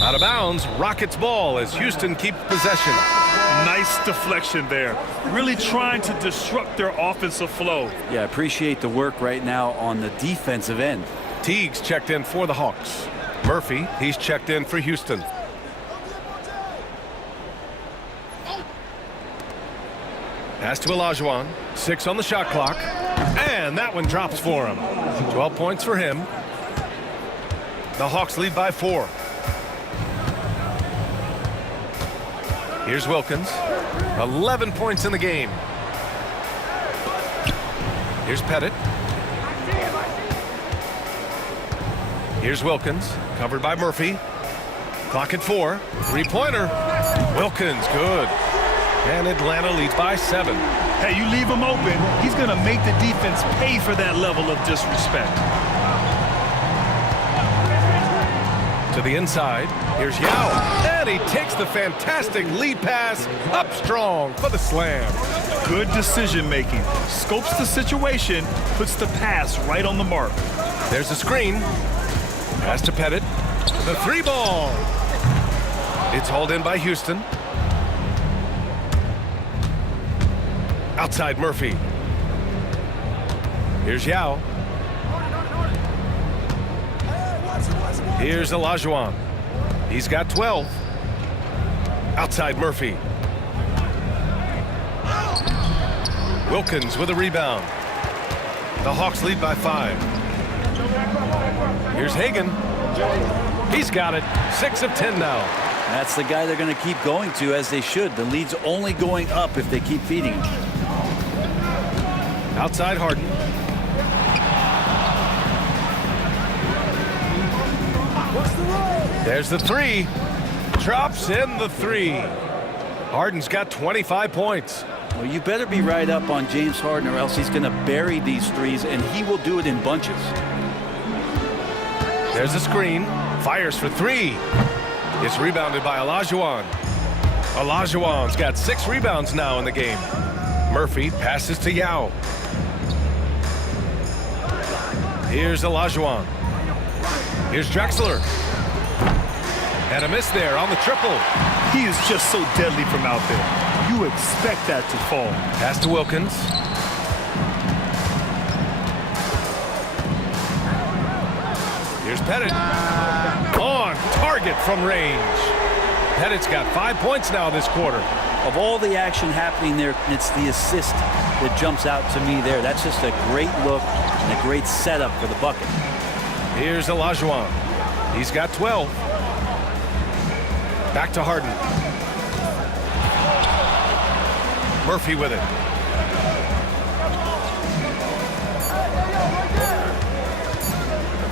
Out of bounds, Rockets ball as Houston keeps possession. Nice deflection there. Really trying to disrupt their offensive flow. Yeah, appreciate the work right now on the defensive end. Teague's checked in for the Hawks. Murphy, he's checked in for Houston. Pass to Olajuwon. 6 on the shot clock. And that one drops for him. 12 points for him. The Hawks lead by 4. Here's Wilkins. 11 points in the game. Here's Pettit. Here's Wilkins. Covered by Murphy. Clock at 4. 3-pointer. Wilkins, good. And Atlanta leads by 7. Hey, you leave him open, he's going to make the defense pay for that level of disrespect. To the inside. Here's Yao. And he takes the fantastic lead pass up strong for the slam. Good decision making. Scopes the situation, puts the pass right on the mark. There's a screen. Pass to Pettit. The 3-ball. It's hauled in by Houston. Outside Murphy. Here's Yao. Here's Olajuwon. He's got 12. Outside Murphy. Wilkins with a rebound. The Hawks lead by 5. Here's Hagan. He's got it. 6 of 10 now. That's the guy they're going to keep going to, as they should. The lead's only going up if they keep feeding him. Outside Harden. There's the 3. Drops in the 3. Harden's got 25 points. Well, you better be right up on James Harden, or else he's going to bury these threes, and he will do it in bunches. There's a screen. Fires for 3. It's rebounded by Olajuwon. Olajuwon's got 6 rebounds now in the game. Murphy passes to Yao. Here's Olajuwon. Here's Drexler. And a miss there on the triple. He is just so deadly from out there. You expect that to fall. Pass to Wilkins. Here's Pettit. On target from range. Pettit's got 5 points now this quarter. Of all the action happening there, it's the assist that jumps out to me there. That's just a great look and a great setup for the bucket. Here's Olajuwon. He's got 12. Back to Harden. Murphy with it.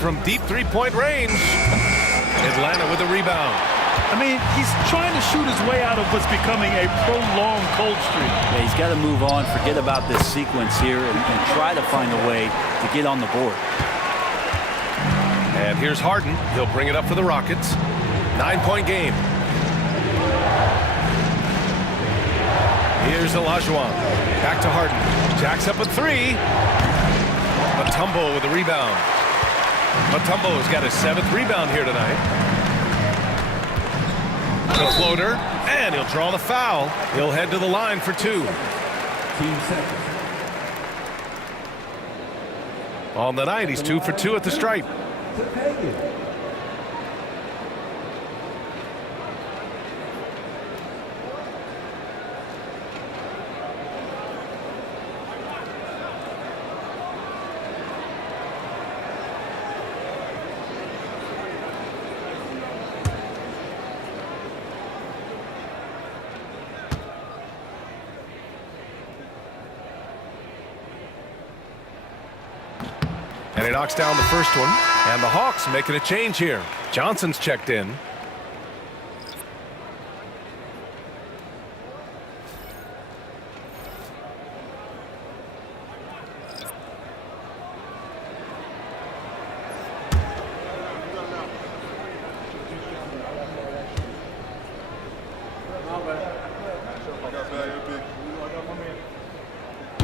From deep 3-point range. Atlanta with a rebound. I mean, he's trying to shoot his way out of what's becoming a prolonged cold streak. Yeah, he's got to move on, forget about this sequence here, and try to find a way to get on the board. And here's Harden. He'll bring it up for the Rockets. 9-point game. Here's Olajuwon. Back to Harden. Jacks up a 3. Mutombo with a rebound. Mutombo's got his 7th rebound here tonight. The floater, and he'll draw the foul. He'll head to the line for 2. Team second. On the night, he's 2 for 2 at the stripe. To Hagen. And he knocks down the first one. And the Hawks making a change here. Johnson's checked in.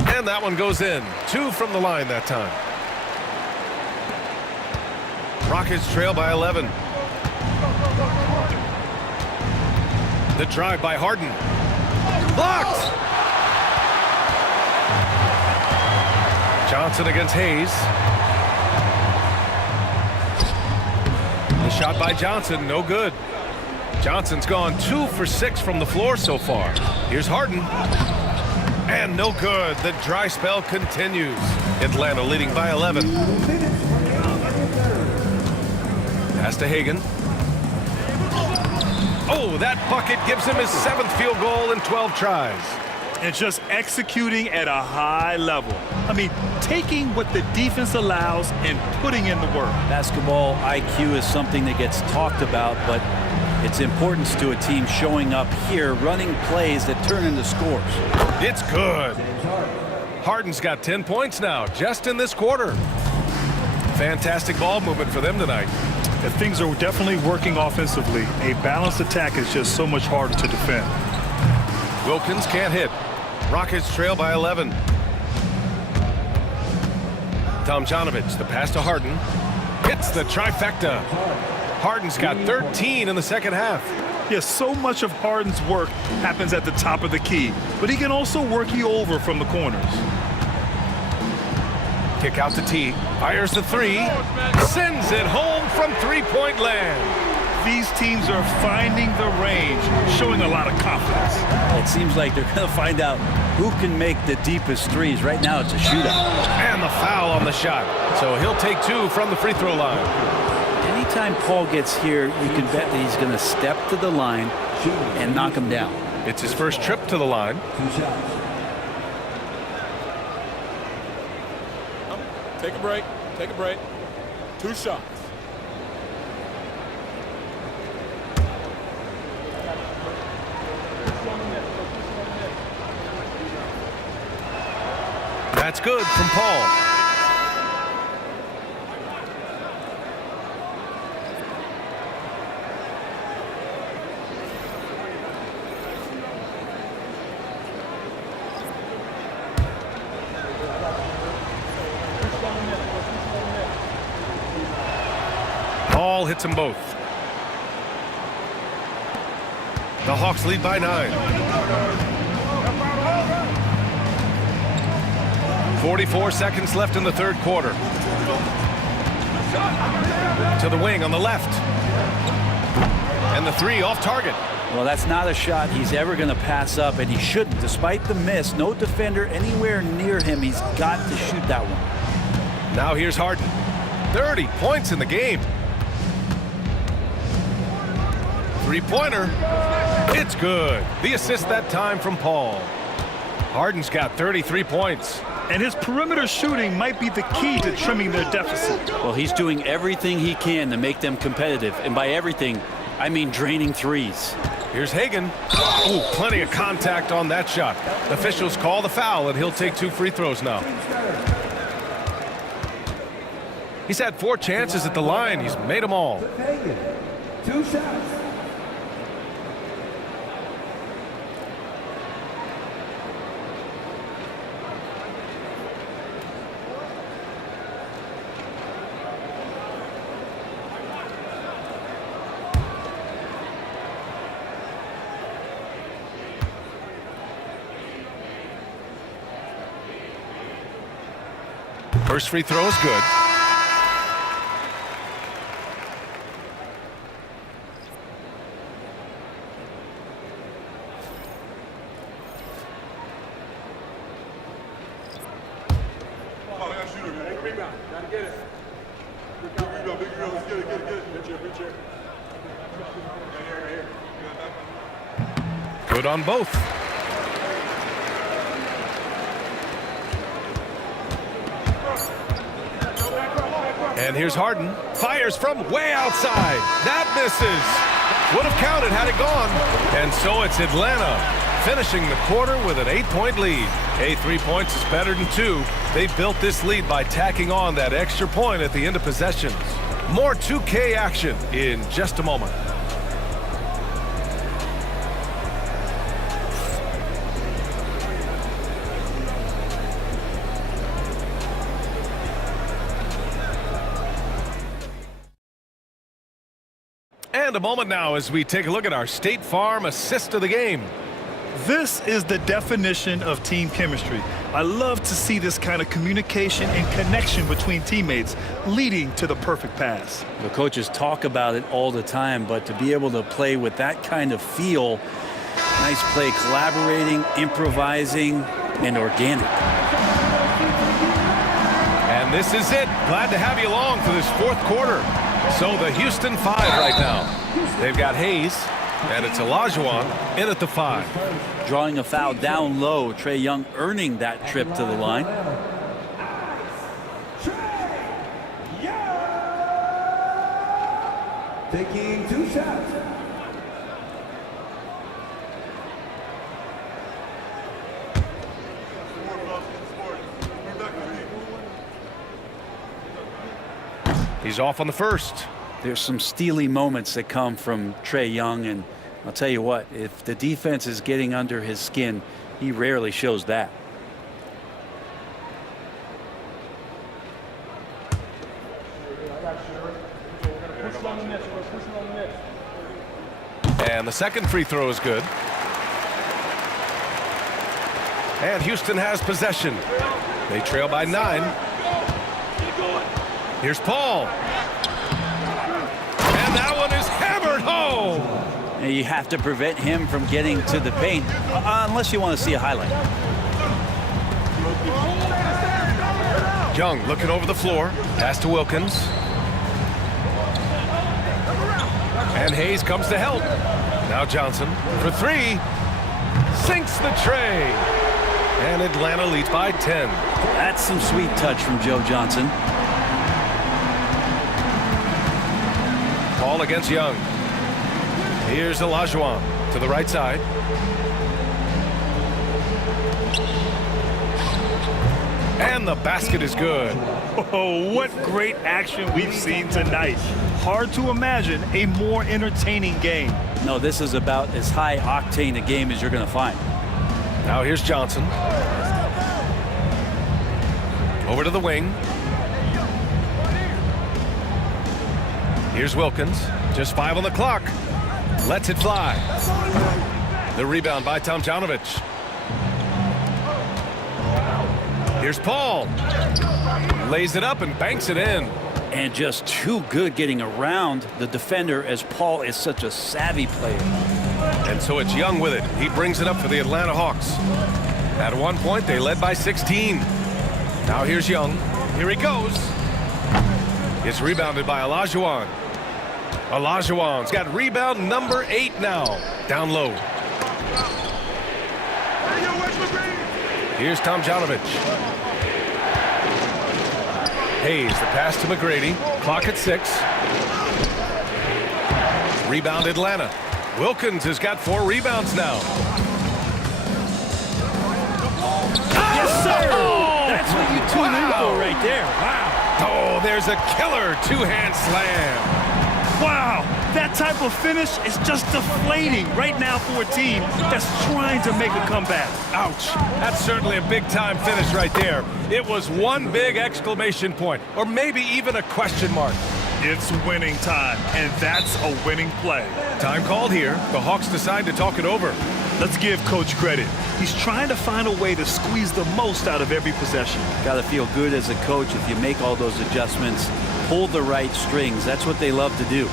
And that one goes in. 2 from the line that time. Rockets trail by 11. The drive by Harden. Blocked! Johnson against Hayes. The shot by Johnson, no good. Johnson's gone 2 for 6 from the floor so far. Here's Harden. And no good. The dry spell continues. Atlanta leading by 11. Pass to Hagen. Oh, that bucket gives him his 7th field goal in 12 tries. And just executing at a high level. I mean, taking what the defense allows and putting in the work. Basketball IQ is something that gets talked about, but its importance to a team showing up here, running plays that turn into scores. It's good. Harden's got 10 points now, just in this quarter. Fantastic ball movement for them tonight. And things are definitely working offensively. A balanced attack is just so much harder to defend. Wilkins can't hit. Rockets trail by 11. Tomjanovich, the pass to Harden. Hits the trifecta. Harden's got 13 in the second half. Yes, so much of Harden's work happens at the top of the key, but he can also work you over from the corners. Kick out to T. Fires the 3. Sends it home from three-point land. These teams are finding the range, showing a lot of confidence. It seems like they're going to find out who can make the deepest threes. Right now, it's a shootout. And the foul on the shot. So he'll take 2 from the free throw line. Anytime Paul gets here, you can bet that he's going to step to the line and knock him down. It's his first trip to the line. 2 shots. Take a break. Take a break. 2 shots. That's good from Paul. Paul hits them both. The Hawks lead by 9. 44 seconds left in the third quarter. To the wing on the left. And the 3 off target. Well, that's not a shot he's ever going to pass up, and he shouldn't. Despite the miss, no defender anywhere near him. He's got to shoot that one. Now here's Harden. 30 points in the game. Three-pointer. It's good. The assist that time from Paul. Harden's got 33 points. And his perimeter shooting might be the key to trimming their deficit. Well, he's doing everything he can to make them competitive. And by everything, I mean draining threes. Here's Hagen. Ooh, plenty of contact on that shot. The officials call the foul, and he'll take 2 free throws now. He's had 4 chances at the line. He's made them all. Hagen. 2 shots. First free throw is good. Good on both. And here's Harden. Fires from way outside. That misses. Would have counted had it gone. And so it's Atlanta finishing the quarter with an 8-point lead. Hey, 3 points is better than 2. They built this lead by tacking on that extra point at the end of possessions. More 2K action in just a moment. And a moment now as we take a look at our State Farm assist of the game. This is the definition of team chemistry. I love to see this kind of communication and connection between teammates leading to the perfect pass. The coaches talk about it all the time, but to be able to play with that kind of feel, nice play, collaborating, improvising, and organic. And this is it. Glad to have you along for this fourth quarter. So the Houston 5 right now. They've got Hayes, and it's Olajuwon in at the 5. Drawing a foul down low, Trae Young earning that trip to the line. Taking 2 shots. He's off on the first. There's some steely moments that come from Trae Young, and I'll tell you what, if the defense is getting under his skin, he rarely shows that. And the second free throw is good. And Houston has possession. They trail by 9. Here's Paul. And that one is hammered home. And you have to prevent him from getting to the paint, unless you want to see a highlight. Young looking over the floor. Pass to Wilkins. And Hayes comes to help. Now Johnson for 3. Sinks the tray. And Atlanta leads by 10. That's some sweet touch from Joe Johnson. Paul against Young. Here's Olajuwon to the right side. And the basket is good. Oh, what great action we've seen tonight. Hard to imagine a more entertaining game. No, this is about as high octane a game as you're going to find. Now here's Johnson. Over to the wing. Here's Wilkins. Just 5 on the clock. Lets it fly. The rebound by Tomjanovich. Here's Paul. Lays it up and banks it in. And just too good getting around the defender, as Paul is such a savvy player. And so it's Young with it. He brings it up for the Atlanta Hawks. At one point, they led by 16. Now here's Young. Here he goes. It's rebounded by Olajuwon. Olajuwon's got rebound number 8 now. Down low. Here's Tomjanovich. Hayes, the pass to McGrady. Clock at 6. Rebound Atlanta. Wilkins has got 4 rebounds now. Yes, sir! Oh, That's what you tune in for right there. Wow. Oh, there's a killer 2-hand slam. Wow, that type of finish is just deflating right now for a team that's trying to make a comeback. Ouch. That's certainly a big-time finish right there. It was one big exclamation point, or maybe even a question mark. It's winning time, and that's a winning play. Time called here. The Hawks decide to talk it over. Let's give Coach credit. He's trying to find a way to squeeze the most out of every possession. Got to feel good as a coach if you make all those adjustments, pull the right strings. That's what they love to do.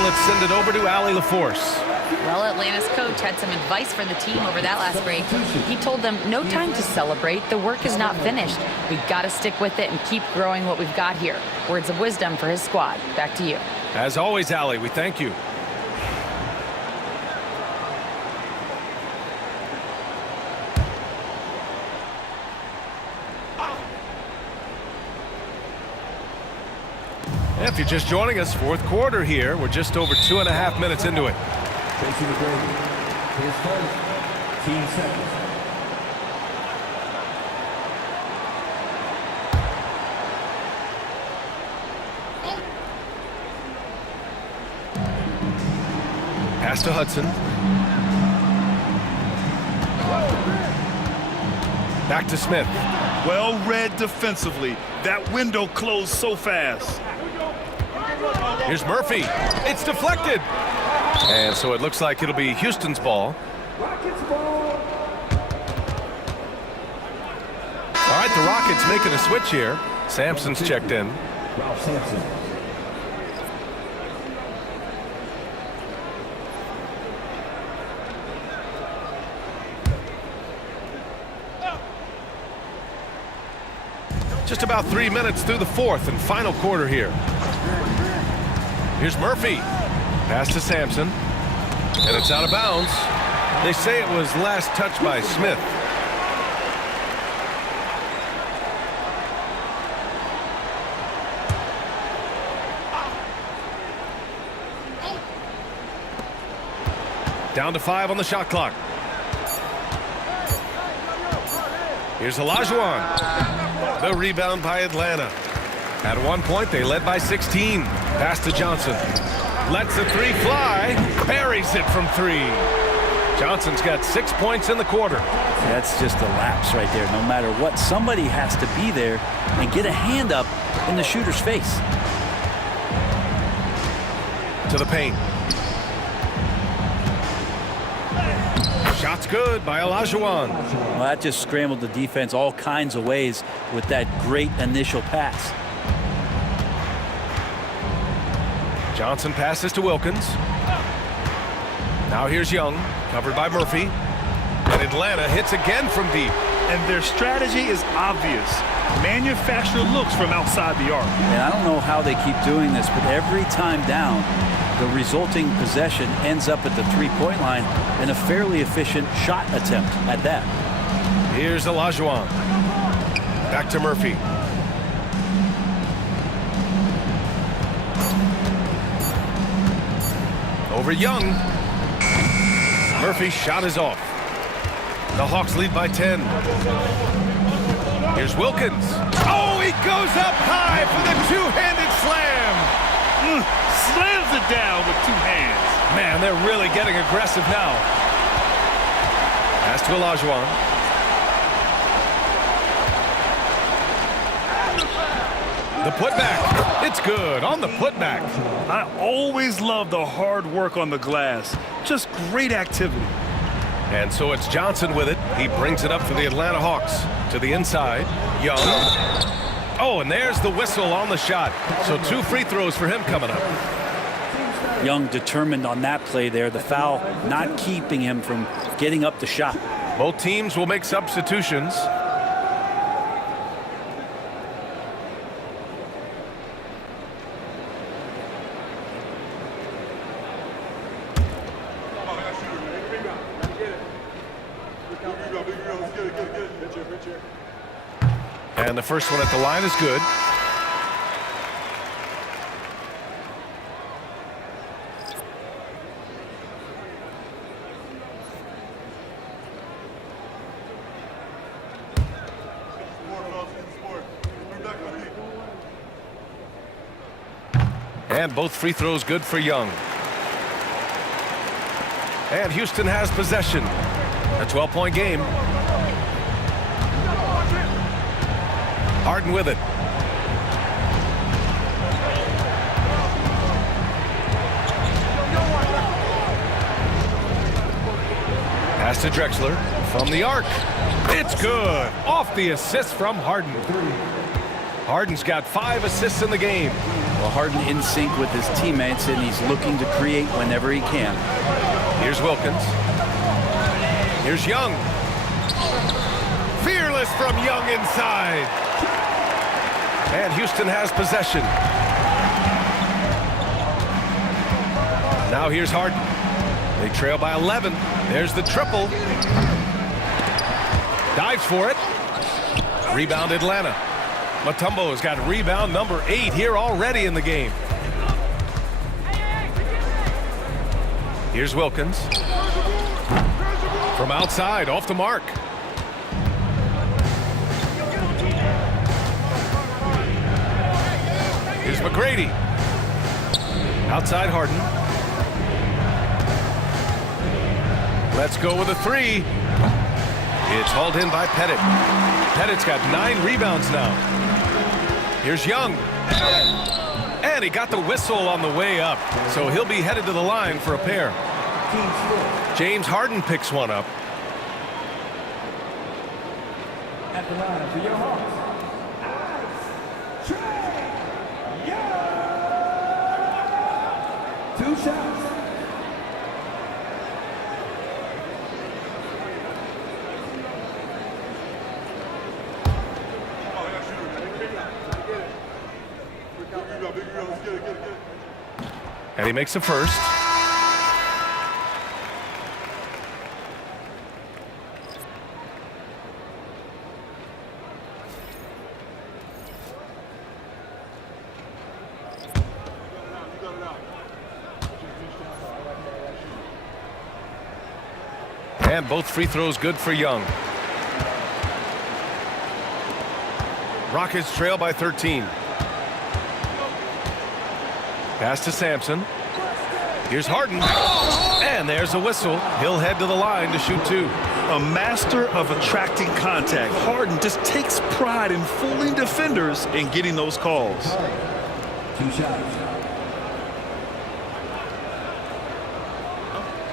Let's send it over to Allie LaForce. Well, Atlanta's coach had some advice for the team over that last break. He told them, no time to celebrate. The work is not finished. We've got to stick with it and keep growing what we've got here. Words of wisdom for his squad. Back to you. As always, Allie, we thank you. If you're just joining us, fourth quarter here. We're just over 2.5 minutes into it. Tracy McGrady. His first. Team seconds. Pass to Hudson. Back to Smith. Well read defensively. That window closed so fast. Here's Murphy. It's deflected. And so it looks like it'll be Houston's ball. Rockets ball. All right, the Rockets making a switch here. Sampson's checked in. Ralph Sampson. Just about 3 minutes through the fourth and final quarter here. Here's Murphy. Pass to Sampson. And it's out of bounds. They say it was last touched by Smith. Down to 5 on the shot clock. Here's Olajuwon. The rebound by Atlanta. At one point, they led by 16. Pass to Johnson. Lets the three fly. Buries it from 3. Johnson's got 6 points in the quarter. That's just a lapse right there. No matter what, somebody has to be there and get a hand up in the shooter's face. To the paint. Shot's good by Olajuwon. Well, that just scrambled the defense all kinds of ways with that great initial pass. Johnson passes to Wilkins. Now here's Young, covered by Murphy. And Atlanta hits again from deep. And their strategy is obvious. Manufacture looks from outside the arc. And I don't know how they keep doing this, but every time down, the resulting possession ends up at the three-point line in a fairly efficient shot attempt at that. Here's Olajuwon. Back to Murphy. Over Young. Murphy's shot is off. The Hawks lead by 10. Here's Wilkins. Oh, he goes up high for the two-handed slam. Slams it down with 2 hands. Man, they're really getting aggressive now. Pass to Olajuwon. The putback. It's good on the putback. I always love the hard work on the glass. Just great activity. And so it's Johnson with it. He brings it up for the Atlanta Hawks. To the inside. Young. Oh, and there's the whistle on the shot. So 2 free throws for him coming up. Young determined on that play there. The foul not keeping him from getting up the shot. Both teams will make substitutions. And the first one at the line is good. And both free throws good for Young. And Houston has possession. A 12-point game. Harden with it. Pass to Drexler from the arc. It's good. Off the assist from Harden. Harden's got 5 assists in the game. Well, Harden in sync with his teammates, and he's looking to create whenever he can. Here's Wilkins. Here's Young. Fearless from Young inside. And Houston has possession. Now here's Harden. They trail by 11. There's the triple. Dives for it. Rebound Atlanta. Mutombo has got rebound number 8 here already in the game. Here's Wilkins. From outside, off the mark. Here's McGrady. Outside Harden. Let's go with a 3. It's hauled in by Pettit. Pettit's got 9 rebounds now. Here's Young. And he got the whistle on the way up. So he'll be headed to the line for a pair. James Harden picks one up. At the line for your Hawks, Trae Young. 2 shots. And he makes the first. And both free throws good for Young. Rockets trail by 13. Pass to Sampson. Here's Harden. And there's a whistle. He'll head to the line to shoot 2. A master of attracting contact. Harden just takes pride in fooling defenders and getting those calls. 2 shots.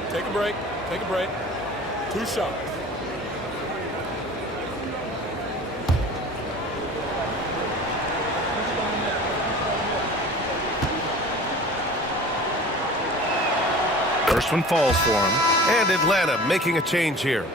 Take a break. Take a break. 2 shots. First one falls for him. And Atlanta making a change here.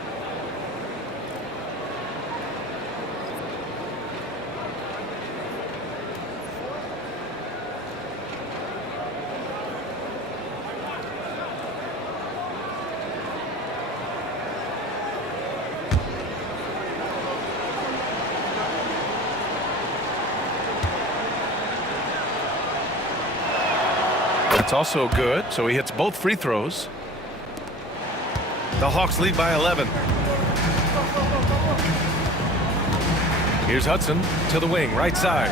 It's also good, so he hits both free throws. The Hawks lead by 11. Here's Hudson to the wing, right side.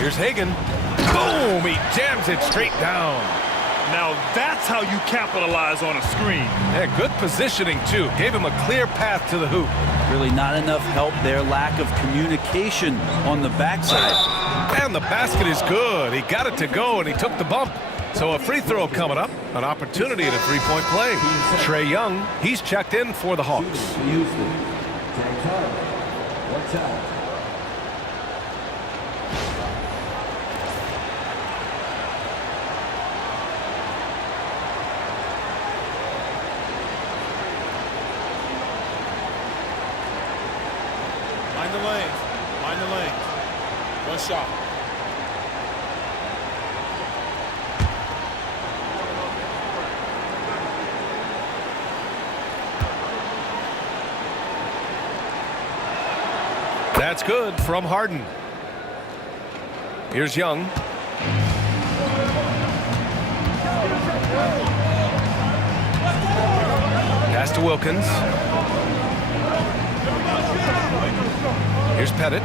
Here's Hagan. Boom! He jams it straight down. Now that's how you capitalize on a screen. Yeah, good positioning, too. Gave him a clear path to the hoop. Really not enough help there. Lack of communication on the backside. And the basket is good. He got it to go, and he took the bump. So a free throw coming up. An opportunity at a three-point play. Trae Young, he's checked in for the Hawks. Houston. James Harden. One time. Mind the lanes. Mind the lanes. One shot. That's good from Harden. Here's Young. Pass to Wilkins. Here's Pettit.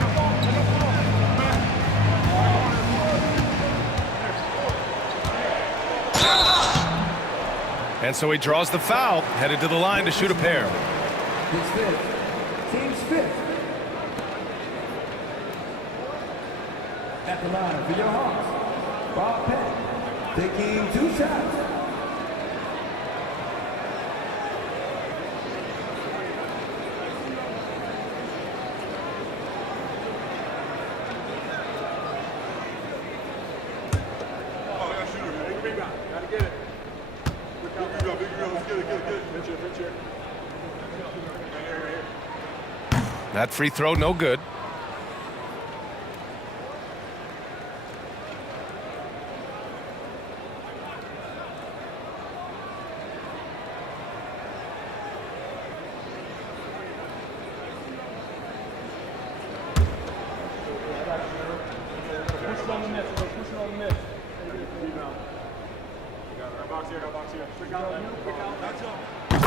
And so he draws the foul, headed to the line to shoot a pair. His fifth. Team's fifth. At the line for your Hawks, Bob Pettit, taking 2 shots. That free throw, no good.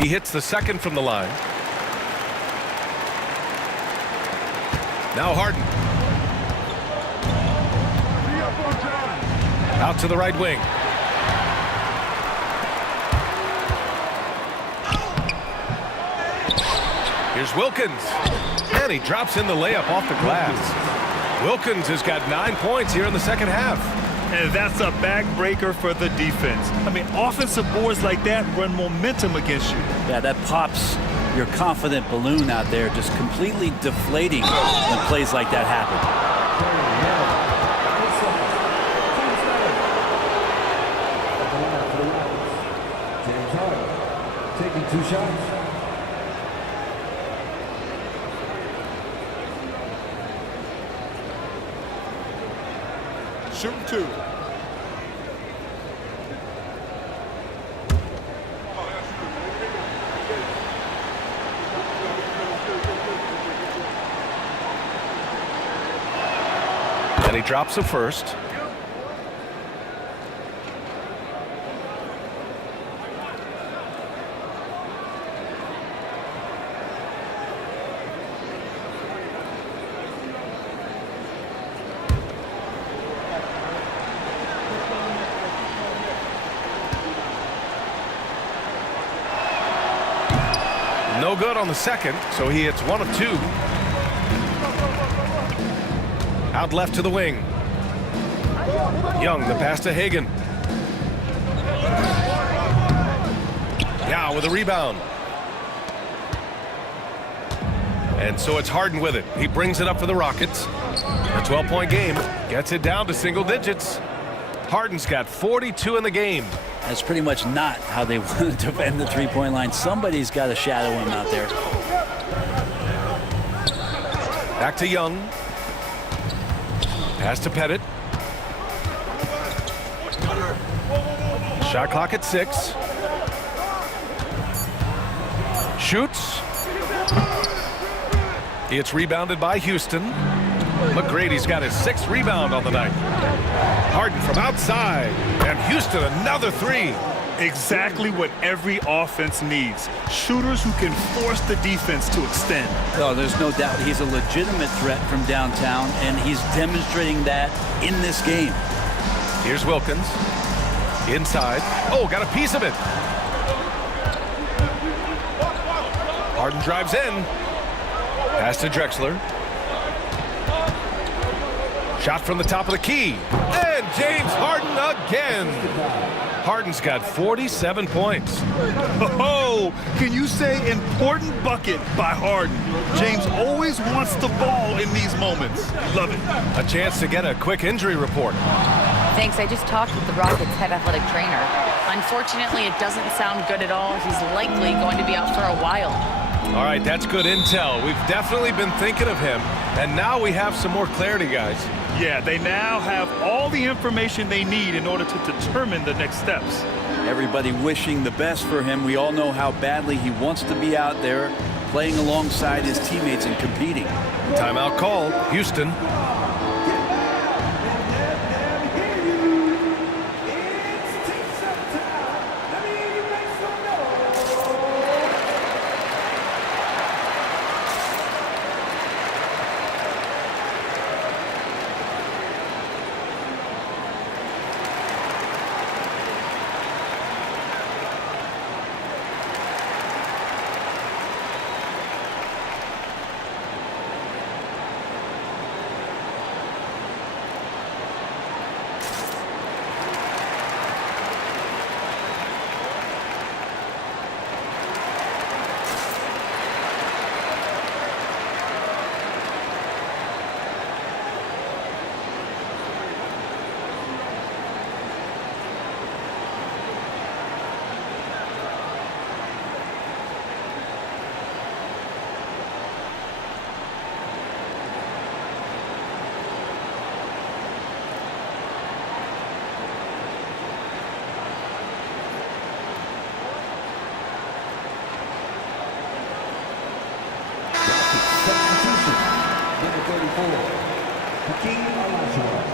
He hits the second from the line. Now Harden. Out to the right wing. Here's Wilkins. And he drops in the layup off the glass. Wilkins has got 9 points here in the second half. And that's a backbreaker for the defense. I mean, offensive boards like that run momentum against you. Yeah, that pops your confident balloon out there, just completely deflating when plays like that happen. James Harden taking 2 shots. Shooting 2. And he drops the first. No good on the second, so he hits 1 of 2. Out left to the wing. Young, the pass to Hagan. Yeah, with a rebound. And so it's Harden with it. He brings it up for the Rockets. A 12-point game gets it down to single digits. Harden's got 42 in the game. That's pretty much not how they want to defend the three-point line. Somebody's got to shadow him out there. Back to Young. Pass to Pettit. Shot clock at 6. Shoots. It's rebounded by Houston. McGrady's got his 6th rebound on the night. Harden from outside. And Houston another 3. Exactly what every offense needs. Shooters who can force the defense to extend. Oh, there's no doubt he's a legitimate threat from downtown, and he's demonstrating that in this game. Here's Wilkins. Inside. Oh, got a piece of it. Harden drives in. Pass to Drexler. Shot from the top of the key. And James Harden again. Harden's got 47 points. Oh, can you say important bucket by Harden? James always wants the ball in these moments. Love it. A chance to get a quick injury report. Thanks. I just talked with the Rockets' head athletic trainer. Unfortunately, it doesn't sound good at all. He's likely going to be out for a while. All right, that's good intel. We've definitely been thinking of him, and now we have some more clarity, guys. Yeah, they now have all the information they need in order to determine the next steps. Everybody wishing the best for him. We all know how badly he wants to be out there playing alongside his teammates and competing. Timeout call, Houston. Number 34, Hakeem Olajuwon.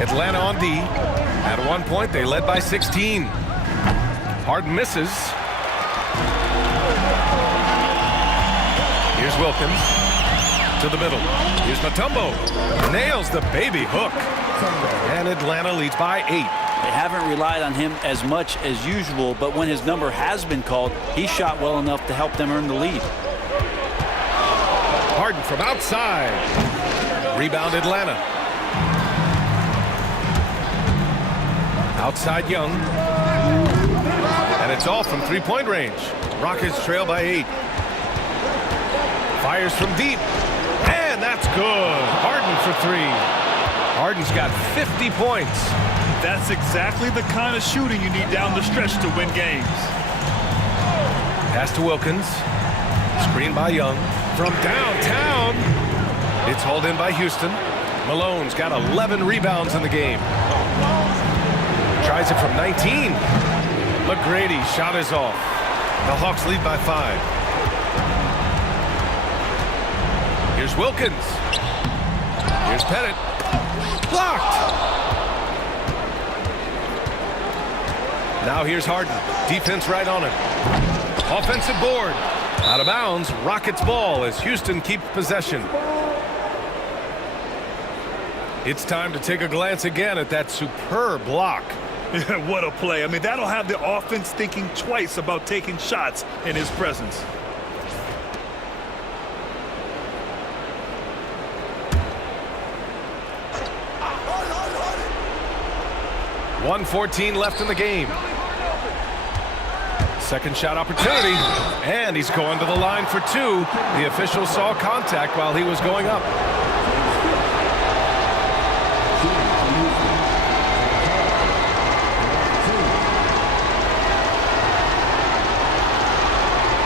Atlanta on D. At one point, they led by 16. Harden misses. Here's Wilkins to the middle. Here's Mutombo. Nails the baby hook. And Atlanta leads by 8. They haven't relied on him as much as usual, but when his number has been called, he shot well enough to help them earn the lead. Harden from outside. Rebound Atlanta. Outside Young. And it's all from three-point range. Rockets trail by 8. Fires from deep. And that's good. Harden for 3. Harden's got 50 points. That's exactly the kind of shooting you need down the stretch to win games. Pass to Wilkins. Screen by Young. From downtown. It's hauled in by Houston. Malone's got 11 rebounds in the game. Tries it from 19. McGrady shot is off. The Hawks lead by 5. Here's Wilkins. Here's Pettit. Blocked. Now here's Harden. Defense right on him. Offensive board. Out of bounds. Rockets ball as Houston keeps possession. It's time to take a glance again at that superb block. What a play. I mean, that'll have the offense thinking twice about taking shots in his presence. 1:14 left in the game. Second shot opportunity, and he's going to the line for 2. The official saw contact while he was going up.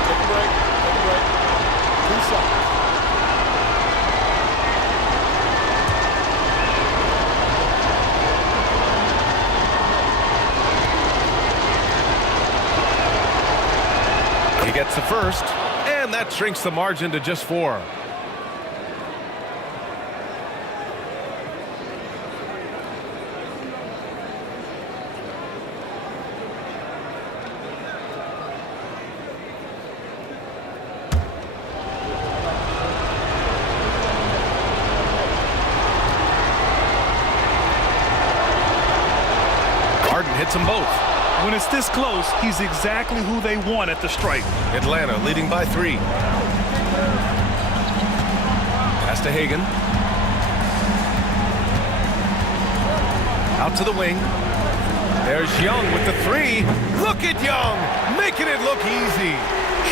Take a break. Take a break. 2 shots. He gets the first, and that shrinks the margin to just 4. Harden hits them both. When it's this close, he's exactly who they want at the stripe. Atlanta leading by 3. Pass to Hagan. Out to the wing. There's Young with the 3. Look at Young, making it look easy.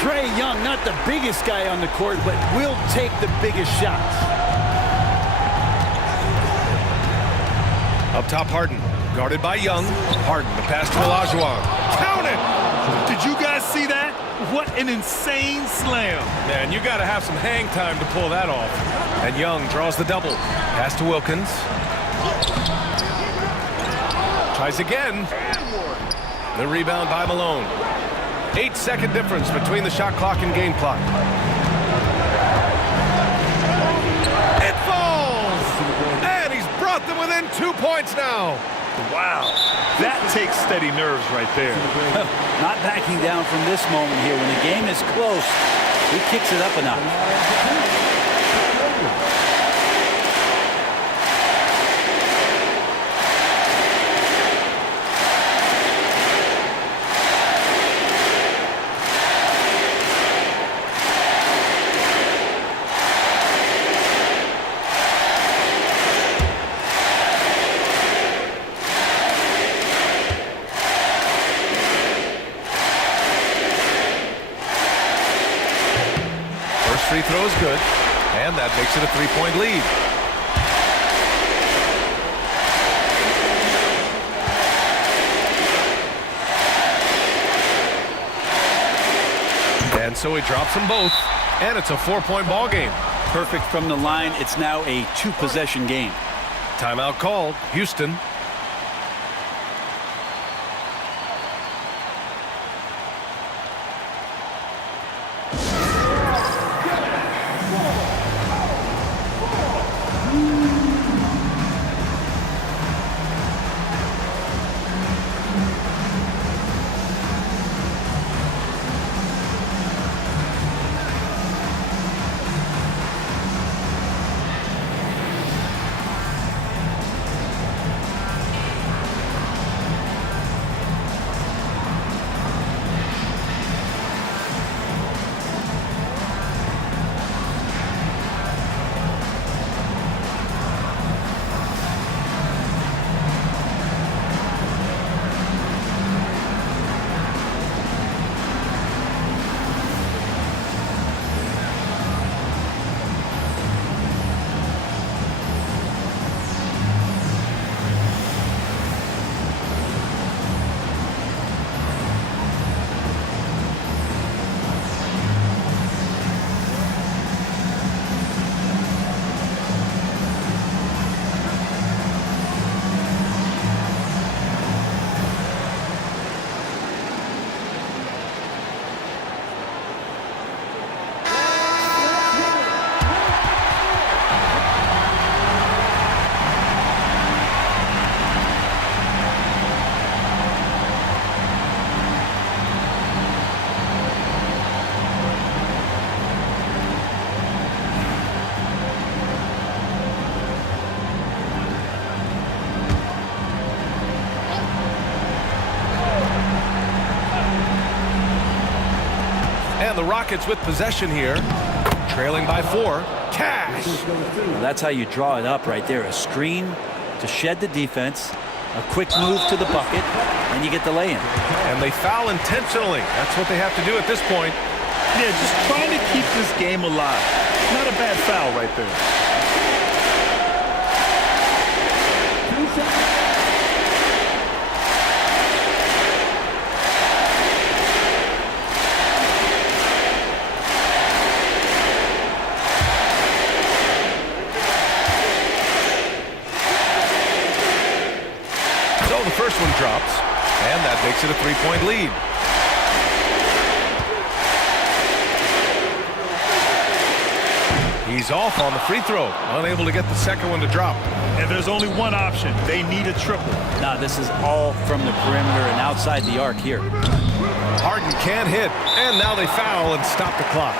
Trae Young, not the biggest guy on the court, but will take the biggest shots. Up top, Harden. Guarded by Young. Harden, the pass to Olajuwon. Count it! Did you guys see that? What an insane slam. Man, you got to have some hang time to pull that off. And Young draws the double. Pass to Wilkins. Tries again. The rebound by Malone. 8-second difference between the shot clock and game clock. It falls! And he's brought them within 2 points now. Wow. That takes steady nerves right there. Not backing down from this moment here. When the game is close, he kicks it up a notch. Free throw is good, and that makes it a 3-point lead. And so he drops them both, and it's a 4-point ball game. Perfect from the line. It's now a 2-possession game. Timeout called. Houston. And the Rockets with possession here, trailing by 4. Cash! Well, that's how you draw it up right there. A screen to shed the defense, a quick move to the bucket, and you get the lay-in. And they foul intentionally. That's what they have to do at this point. Yeah, just trying to keep this game alive. Not a bad foul right there. So the first one drops, and that makes it a 3-point lead. He's off on the free throw, unable to get the second one to drop. And there's only one option. They need a triple. Now, this is all from the perimeter and outside the arc here. Harden can't hit, and now they foul and stop the clock.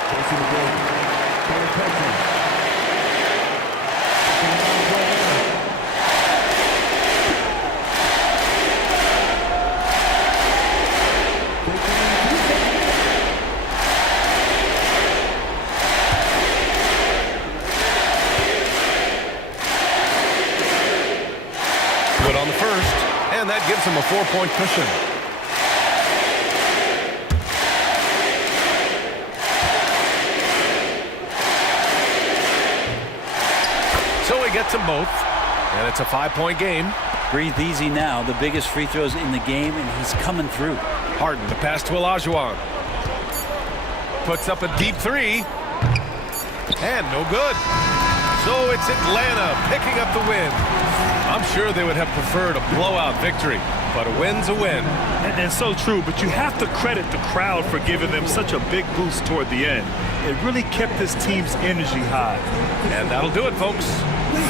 Good on the first, and that gives him a 4-point cushion. So he gets them both, and it's a 5-point game. Breathe easy now. The biggest free throws in the game, and he's coming through. Harden to pass to Olajuwon. Puts up a deep three, and no good. So it's Atlanta picking up the win. I'm sure they would have preferred a blowout victory, but a win's a win. And so true, but you have to credit the crowd for giving them such a big boost toward the end. It really kept this team's energy high. And that'll do it, folks.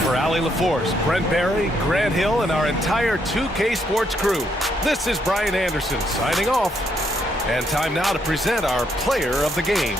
For Allie LaForce, Brent Barry, Grant Hill, and our entire 2K Sports crew, this is Brian Anderson signing off. And time now to present our player of the game.